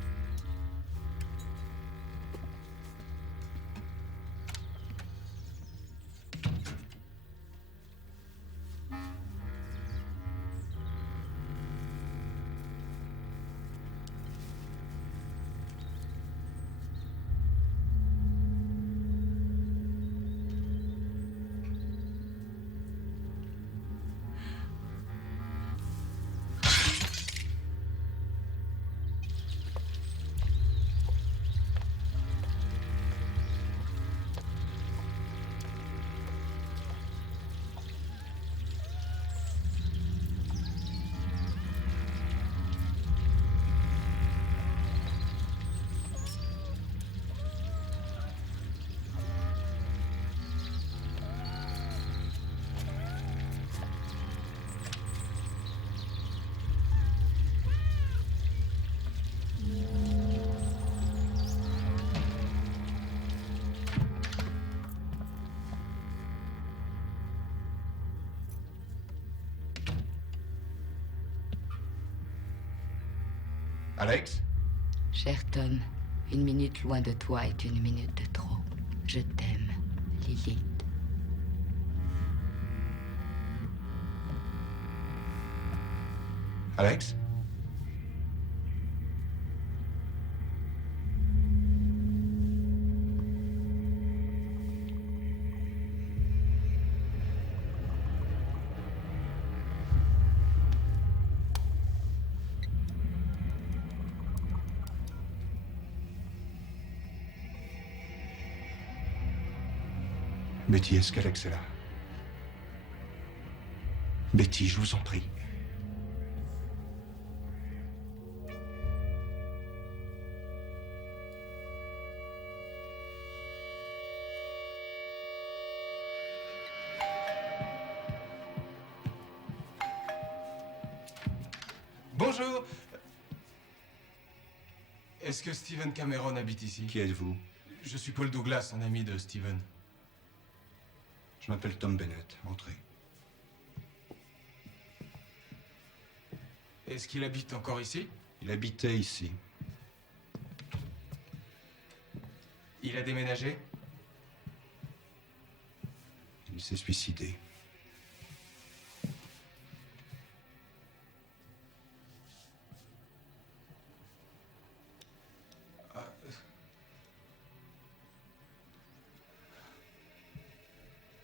Alex? Cher Tom, une minute loin de toi est une minute de trop. Je t'aime, Lilith. Alex? Betty, est-ce qu'Alex est là? Betty, je vous en prie. Bonjour. Est-ce que Steven Cameron habite ici? Qui êtes-vous? Je suis Paul Douglas, un ami de Steven. Je m'appelle Tom Bennett. Entrez. Est-ce qu'il habite encore ici? Il habitait ici. Il a déménagé? Il s'est suicidé.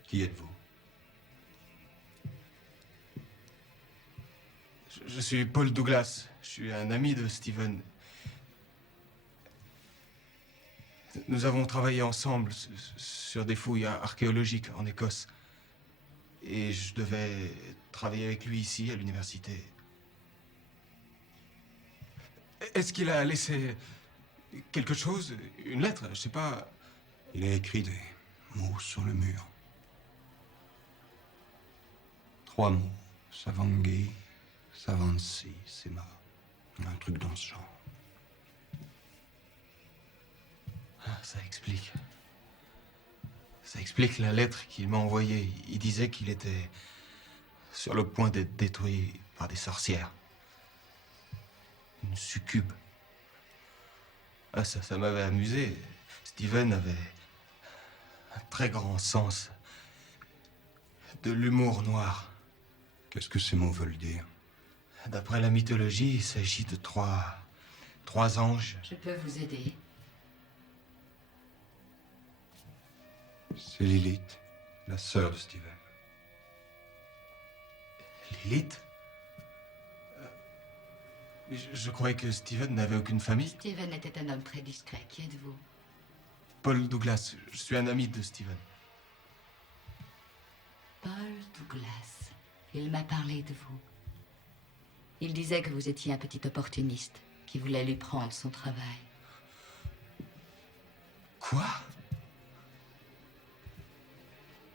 Qui êtes-vous? Je suis Paul Douglas. Je suis un ami de Steven. Nous avons travaillé ensemble sur des fouilles archéologiques en Écosse. Et je devais travailler avec lui ici, à l'université. Est-ce qu'il a laissé quelque chose? Une lettre? Je sais pas. Il a écrit des mots sur le mur. 3 mots. Savangi, Savansi, Sema. Un truc dans ce genre. Ah, ça explique. Ça explique la lettre qu'il m'a envoyée. Il disait qu'il était sur le point d'être détruit par des sorcières. Une succube. Ah, ça m'avait amusé. Steven avait un très grand sens de l'humour noir. Qu'est-ce que ces mots veulent dire? D'après la mythologie, il s'agit de trois anges. Je peux vous aider. C'est Lilith, la sœur de Steven. Lilith? Je croyais que Steven n'avait aucune famille. Steven était un homme très discret. Qui êtes-vous? Paul Douglas. Je suis un ami de Steven. Paul Douglas. Il m'a parlé de vous. Il disait que vous étiez un petit opportuniste qui voulait lui prendre son travail. Quoi?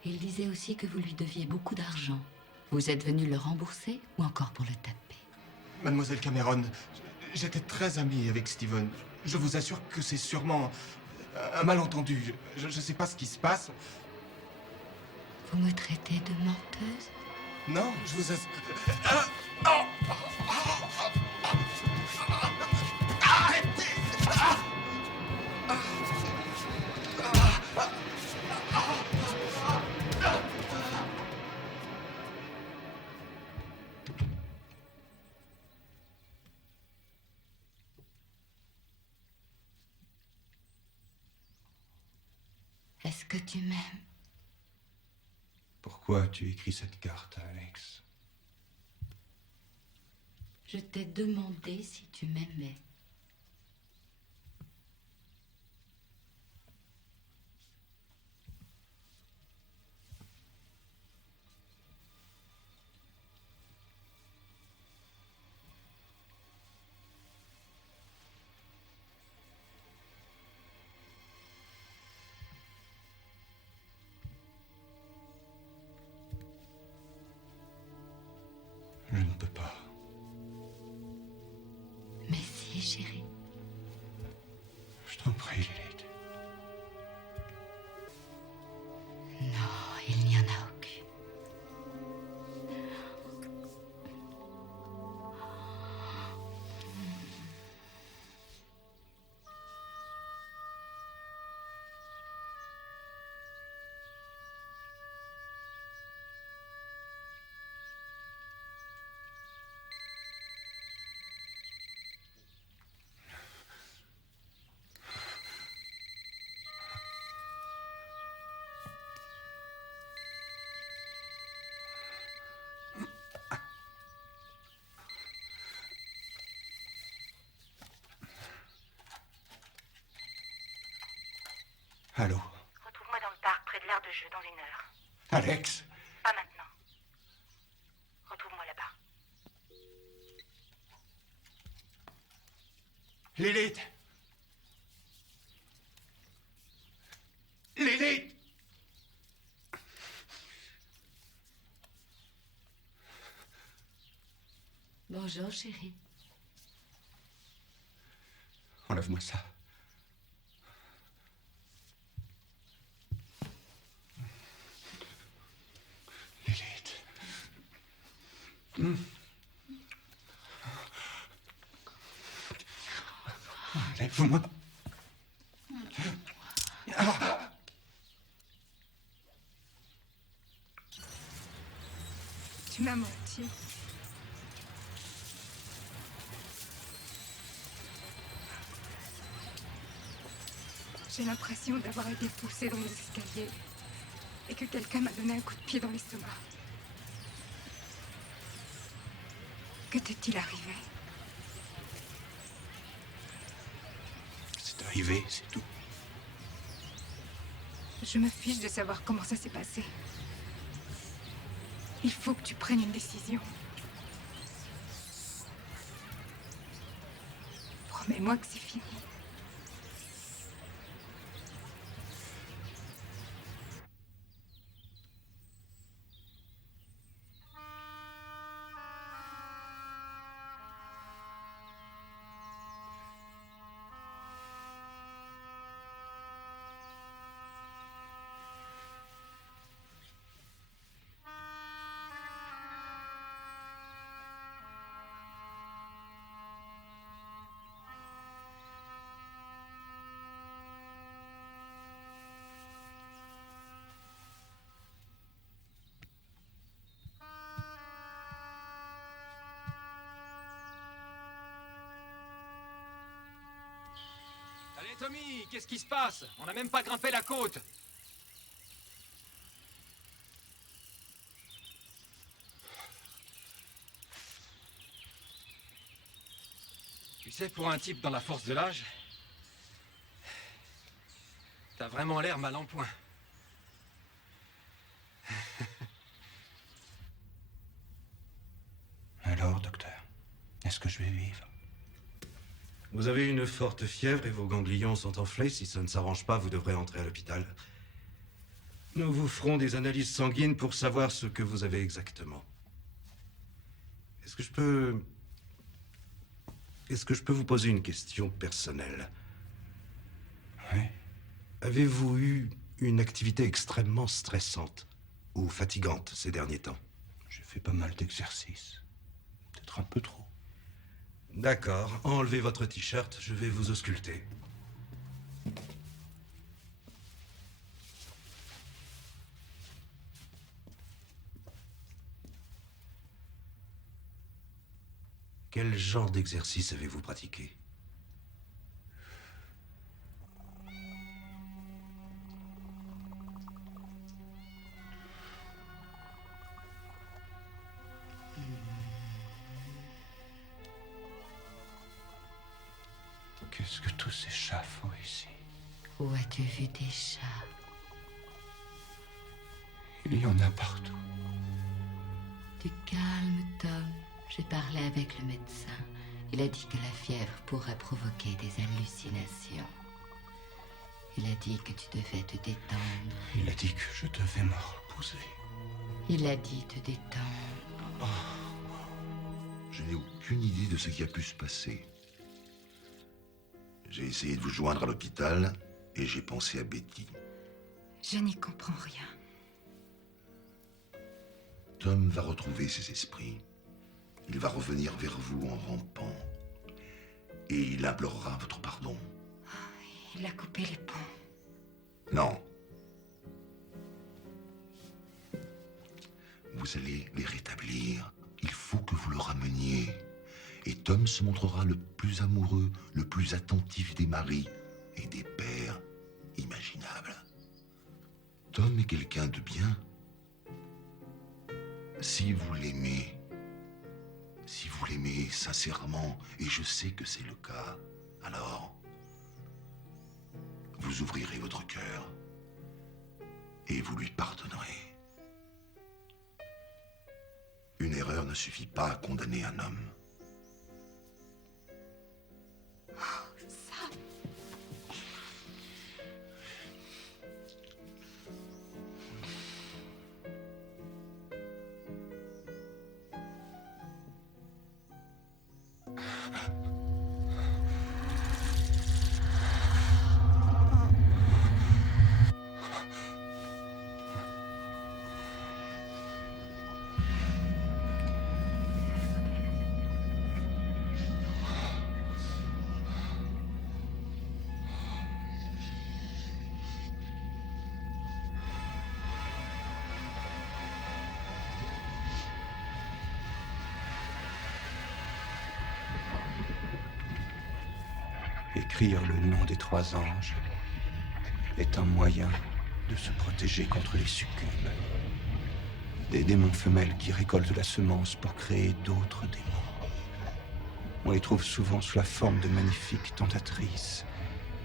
Il disait aussi que vous lui deviez beaucoup d'argent. Vous êtes venu le rembourser ou encore pour le taper? Mademoiselle Cameron, j'étais très ami avec Steven. Je vous assure que c'est sûrement un malentendu. Je ne sais pas ce qui se passe. Vous me traitez de menteuse? Non, je vous assure... Est-ce que tu m'aimes? Pourquoi tu écris cette carte, Alex? Je t'ai demandé si tu m'aimais. Je ne peux pas. Mais si, chérie. Je t'en prie, Lilith. Non, il n'y en a aucune. Allô? Retrouve-moi dans le parc, près de l'aire de jeu, dans 1 heure. Alex? Pas maintenant. Retrouve-moi là-bas. Lilith? Lilith? Bonjour, chérie. Enlève-moi ça. Lilith. Enlève-moi. Tu m'as menti. J'ai l'impression d'avoir été poussée dans les escaliers et que quelqu'un m'a donné un coup de pied dans l'estomac. Que t'est-il arrivé? C'est arrivé, c'est tout. Je me fiche de savoir comment ça s'est passé. Il faut que tu prennes une décision. Promets-moi que c'est fini. Allez, Tommy, qu'est-ce qui se passe? On n'a même pas grimpé la côte. Tu sais, pour un type dans la force de l'âge, t'as vraiment l'air mal en point. Alors, docteur, est-ce que je vais vivre? Vous avez une forte fièvre et vos ganglions sont enflés. Si ça ne s'arrange pas, vous devrez entrer à l'hôpital. Nous vous ferons des analyses sanguines pour savoir ce que vous avez exactement. Est-ce que je peux vous poser une question personnelle? Oui. Avez-vous eu une activité extrêmement stressante ou fatigante ces derniers temps? J'ai fait pas mal d'exercices. Peut-être un peu trop. D'accord. Enlevez votre t-shirt, je vais vous ausculter. Quel genre d'exercice avez-vous pratiqué? Qu'est-ce que tous ces chats font ici? Où as-tu vu des chats? Il y en a partout. Du calme, Tom. J'ai parlé avec le médecin. Il a dit que la fièvre pourrait provoquer des hallucinations. Il a dit que tu devais te détendre. Il a dit que je devais me reposer. Il a dit te détendre. Je n'ai aucune idée de ce qui a pu se passer. J'ai essayé de vous joindre à l'hôpital et j'ai pensé à Betty. Je n'y comprends rien. Tom va retrouver ses esprits. Il va revenir vers vous en rampant. Et il implorera votre pardon. Il a coupé les ponts. Non. Vous allez les rétablir. Il faut que vous le rameniez. Et Tom se montrera le plus amoureux, le plus attentif des maris et des pères imaginables. Tom est quelqu'un de bien. Si vous l'aimez sincèrement, et je sais que c'est le cas, alors vous ouvrirez votre cœur et vous lui pardonnerez. Une erreur ne suffit pas à condamner un homme. Écrire le nom des 3 anges est un moyen de se protéger contre les succubes. Des démons femelles qui récoltent la semence pour créer d'autres démons. On les trouve souvent sous la forme de magnifiques tentatrices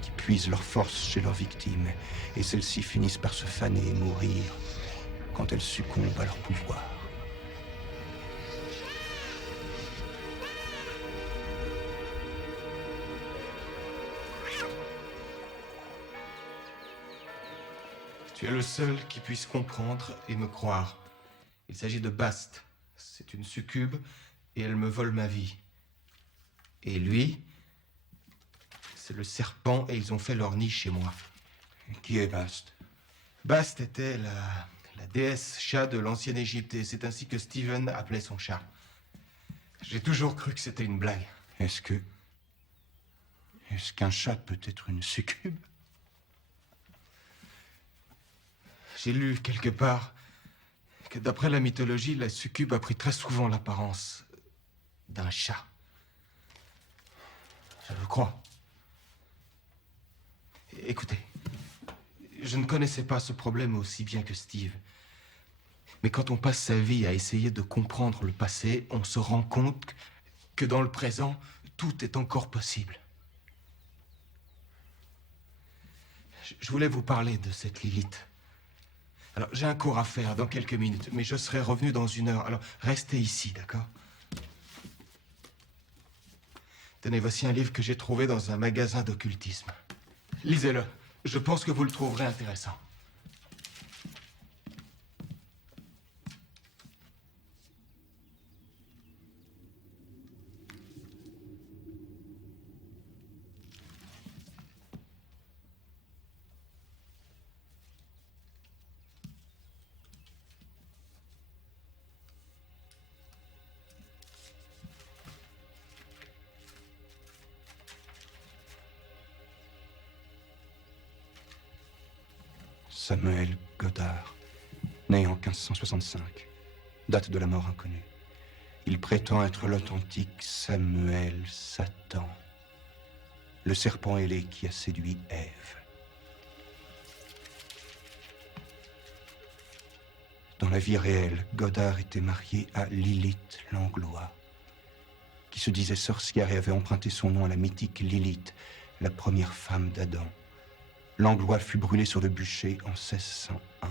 qui puisent leur force chez leurs victimes et celles-ci finissent par se faner et mourir quand elles succombent à leur pouvoir. Tu es le seul qui puisse comprendre et me croire. Il s'agit de Bast. C'est une succube et elle me vole ma vie. Et lui, c'est le serpent et ils ont fait leur nid chez moi. Qui est Bast? Bast était la déesse chat de l'ancienne Égypte et c'est ainsi que Steven appelait son chat. J'ai toujours cru que c'était une blague. Est-ce qu'un chat peut être une succube? J'ai lu quelque part que d'après la mythologie, la succube a pris très souvent l'apparence d'un chat. Je le crois. Écoutez, je ne connaissais pas ce problème aussi bien que Steve. Mais quand on passe sa vie à essayer de comprendre le passé, on se rend compte que dans le présent, tout est encore possible. Je voulais vous parler de cette Lilith. Alors, j'ai un cours à faire dans quelques minutes, mais je serai revenu dans 1 heure. Alors, restez ici, d'accord? Tenez, voici un livre que j'ai trouvé dans un magasin d'occultisme. Lisez-le. Je pense que vous le trouverez intéressant. Samuel Goddard, né en 1565, date de la mort inconnue. Il prétend être l'authentique Samuel Satan, le serpent ailé qui a séduit Ève. Dans la vie réelle, Goddard était marié à Lilith Langlois, qui se disait sorcière et avait emprunté son nom à la mythique Lilith, la première femme d'Adam. Langlois fut brûlé sur le bûcher en 1601.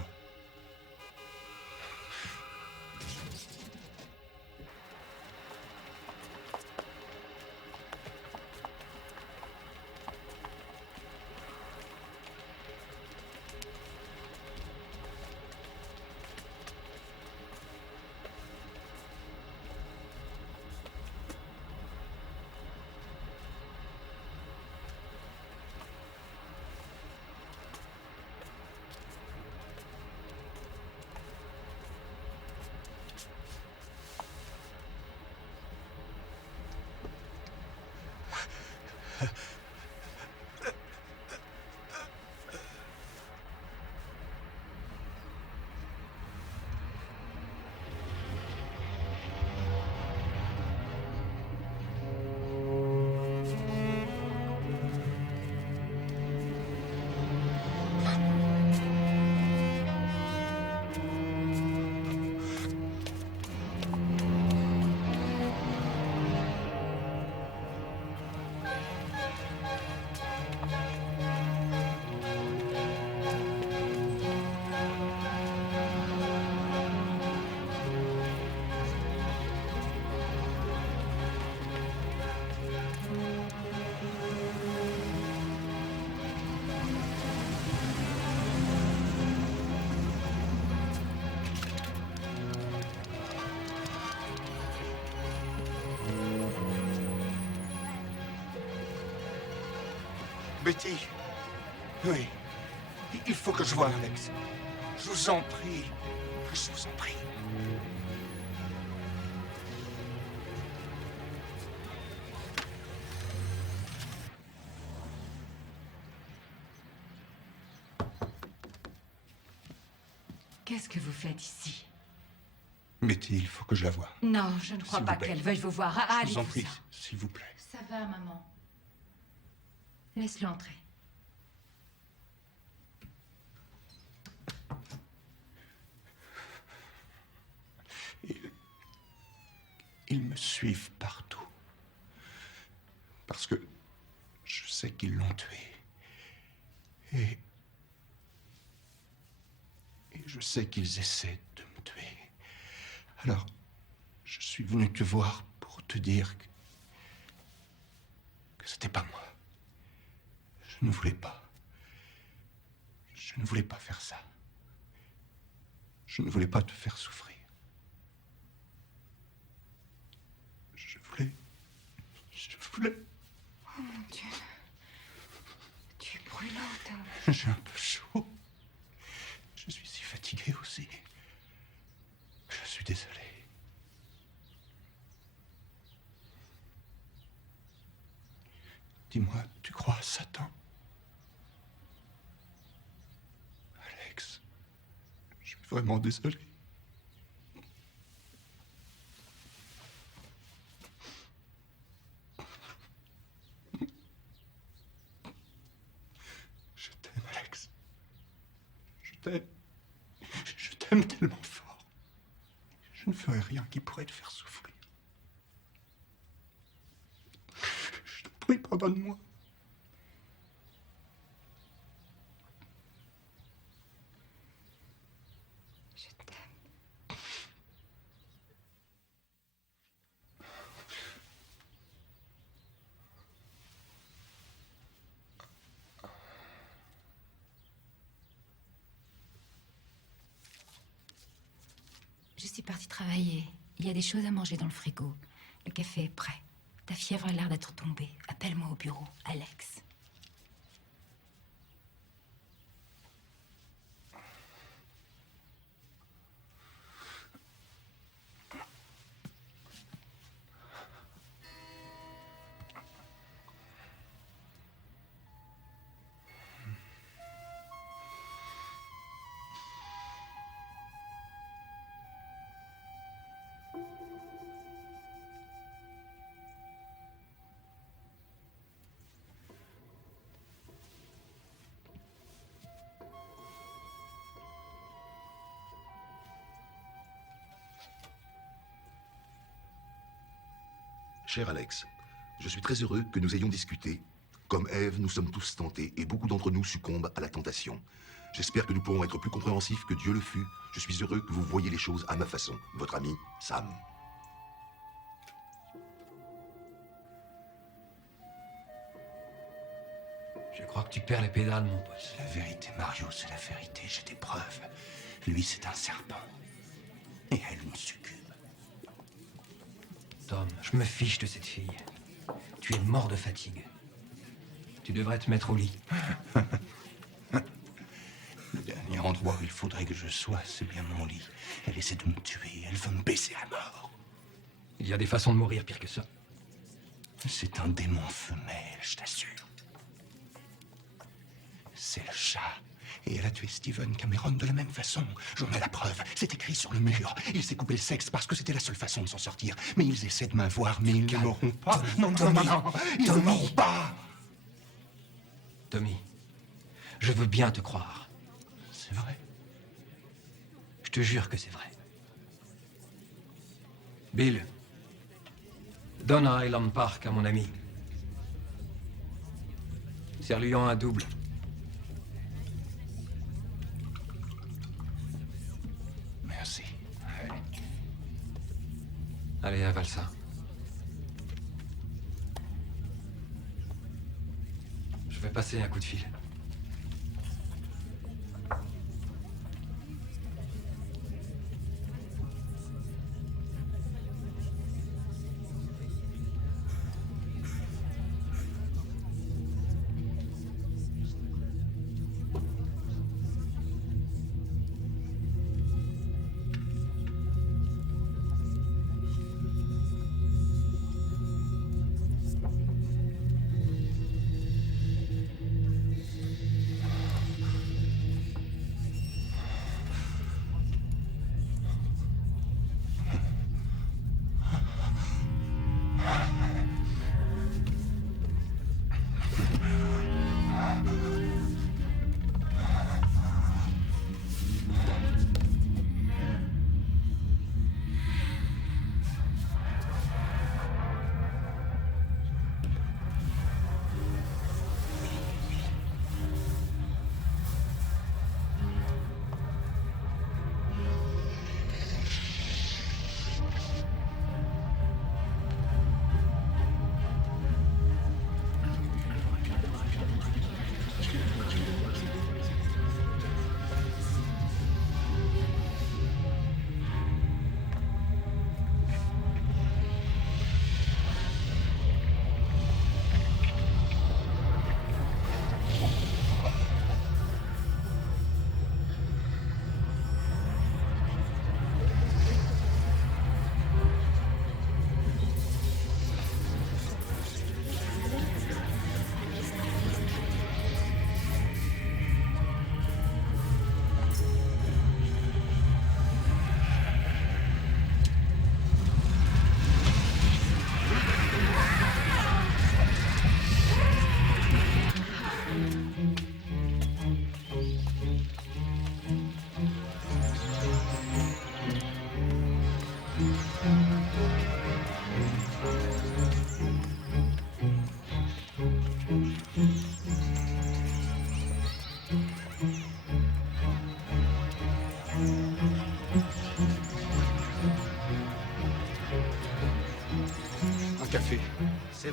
Betty, oui, il faut que je voie Alex. Je vous en prie, je vous en prie. Qu'est-ce que vous faites ici? Betty, il faut que je la voie. Non, je ne crois S'il pas vous plaît. qu'elle veuille vous voir. Je Allez, vous en tout prie, ça. s'il vous plaît. Ça va, maman. Laisse-le entrer. Ils me suivent partout. Parce que je sais qu'ils l'ont tué. Et je sais qu'ils essaient de me tuer. Alors, je suis venu te voir pour te dire que c'était pas moi. Je ne voulais pas. Je ne voulais pas faire ça. Je ne voulais pas te faire souffrir. Je voulais... Oh mon Dieu. Tu es brûlante. J'ai un peu chaud. Je suis si fatigué aussi. Je suis désolé. Dis-moi, tu crois à Satan? Alex, je suis vraiment désolé. Je t'aime, Alex. Je t'aime. Je t'aime tellement fort. Je ne ferai rien qui pourrait te faire souffrir. Je te prie, pardonne-moi. Je t'aime. Je suis partie travailler. Il y a des choses à manger dans le frigo. Le café est prêt. Ta fièvre a l'air d'être tombée. Appelle-moi au bureau, Alex. Cher Alex, je suis très heureux que nous ayons discuté. Comme Ève, nous sommes tous tentés et beaucoup d'entre nous succombent à la tentation. J'espère que nous pourrons être plus compréhensifs que Dieu le fut. Je suis heureux que vous voyiez les choses à ma façon. Votre ami, Sam. Je crois que tu perds les pédales, mon pote. La vérité, Mario, c'est la vérité. J'ai des preuves. Lui, c'est un serpent. Et elle, une succube. Tom, je me fiche de cette fille. Tu es mort de fatigue. Tu devrais te mettre au lit. Le dernier endroit où il faudrait que je sois, c'est bien mon lit. Elle essaie de me tuer. Elle veut me baiser à mort. Il y a des façons de mourir pire que ça. C'est un démon femelle, je t'assure. C'est le chat. Et elle a tué Stephen Cameron de la même façon. J'en ai la preuve. C'est écrit sur le mur. Il s'est coupé le sexe parce que c'était la seule façon de s'en sortir. Mais ils essaient de m'avoir, mais ils ne m'auront pas. Non, non, non, non. Ils ne m'auront pas. Tommy, je veux bien te croire. C'est vrai. Je te jure que c'est vrai. Bill, donne un Highland Park à mon ami. Serre-lui un double. Merci. Allez. Allez, avale ça. Je vais passer un coup de fil.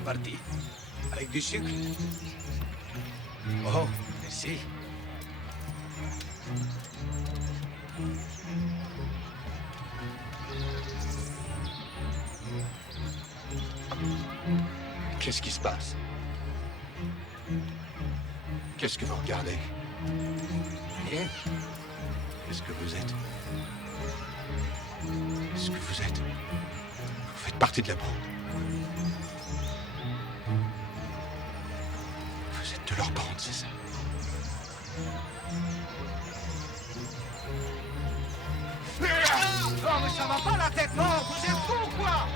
partie. Avec du sucre? Oh, merci. Qu'est-ce qui se passe? Qu'est-ce que vous regardez? Rien. Qu'est-ce que vous êtes? Qu'est-ce que vous êtes? Vous faites partie de la bande. Vous êtes de leur bande, c'est ça? Non, mais ça va pas la tête, non! Vous êtes fous ou quoi?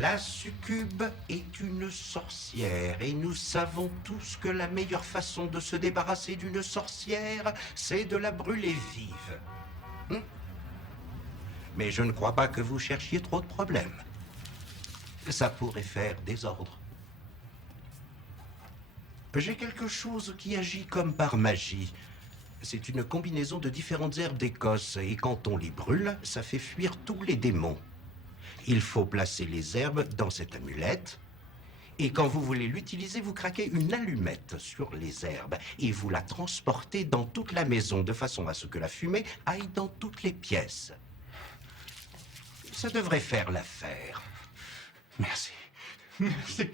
La succube est une sorcière et nous savons tous que la meilleure façon de se débarrasser d'une sorcière, c'est de la brûler vive. Mais je ne crois pas que vous cherchiez trop de problèmes. Ça pourrait faire désordre. J'ai quelque chose qui agit comme par magie. C'est une combinaison de différentes herbes d'Écosse et quand on les brûle, ça fait fuir tous les démons. Il faut placer les herbes dans cette amulette. Et quand vous voulez l'utiliser, vous craquez une allumette sur les herbes et vous la transportez dans toute la maison de façon à ce que la fumée aille dans toutes les pièces. Ça devrait faire l'affaire. Merci. Merci.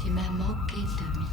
Tu m'as manqué, Tommy.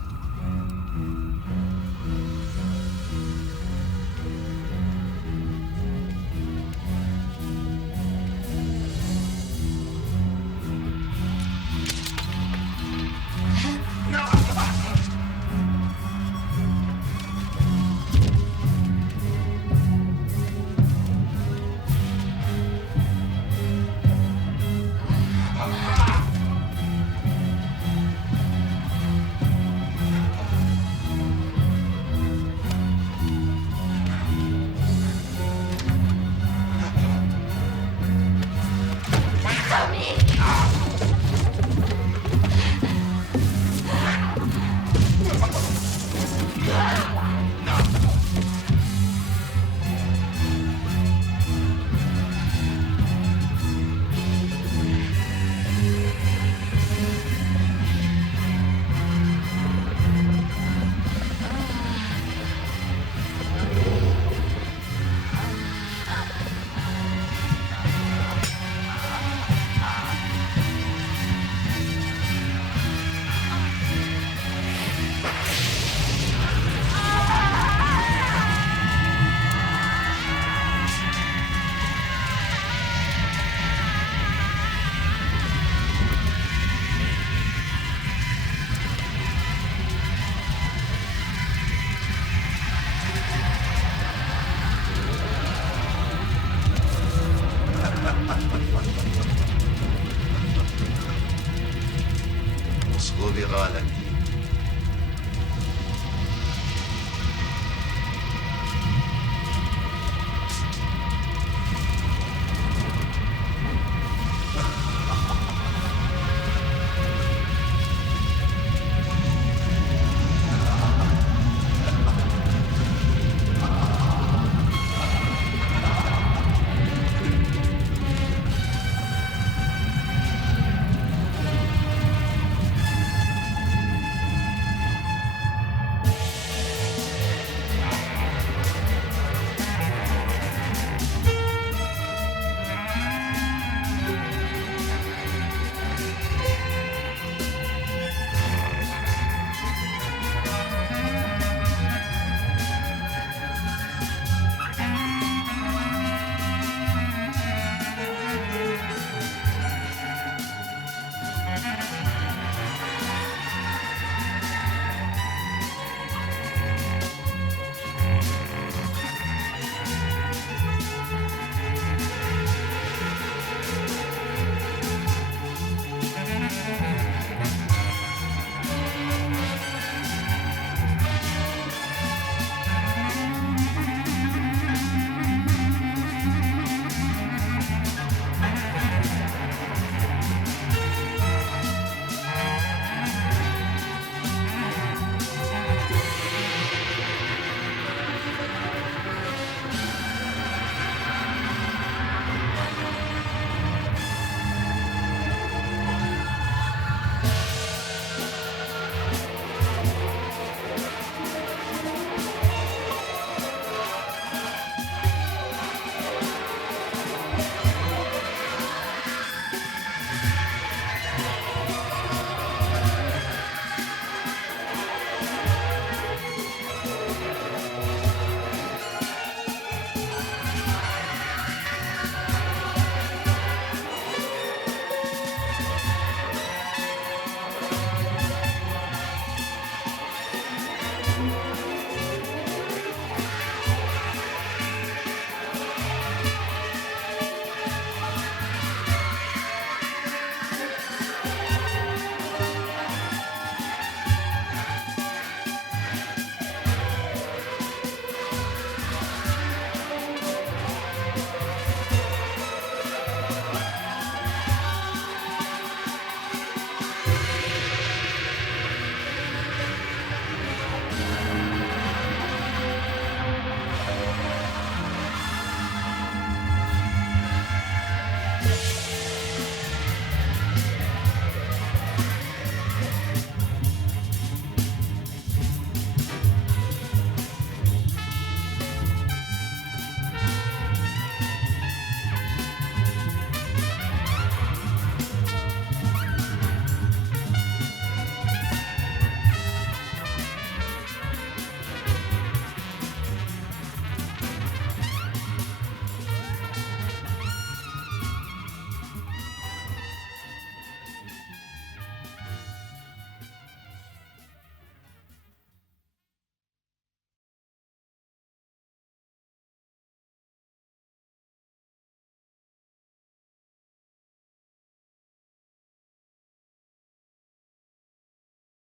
reverra la vie.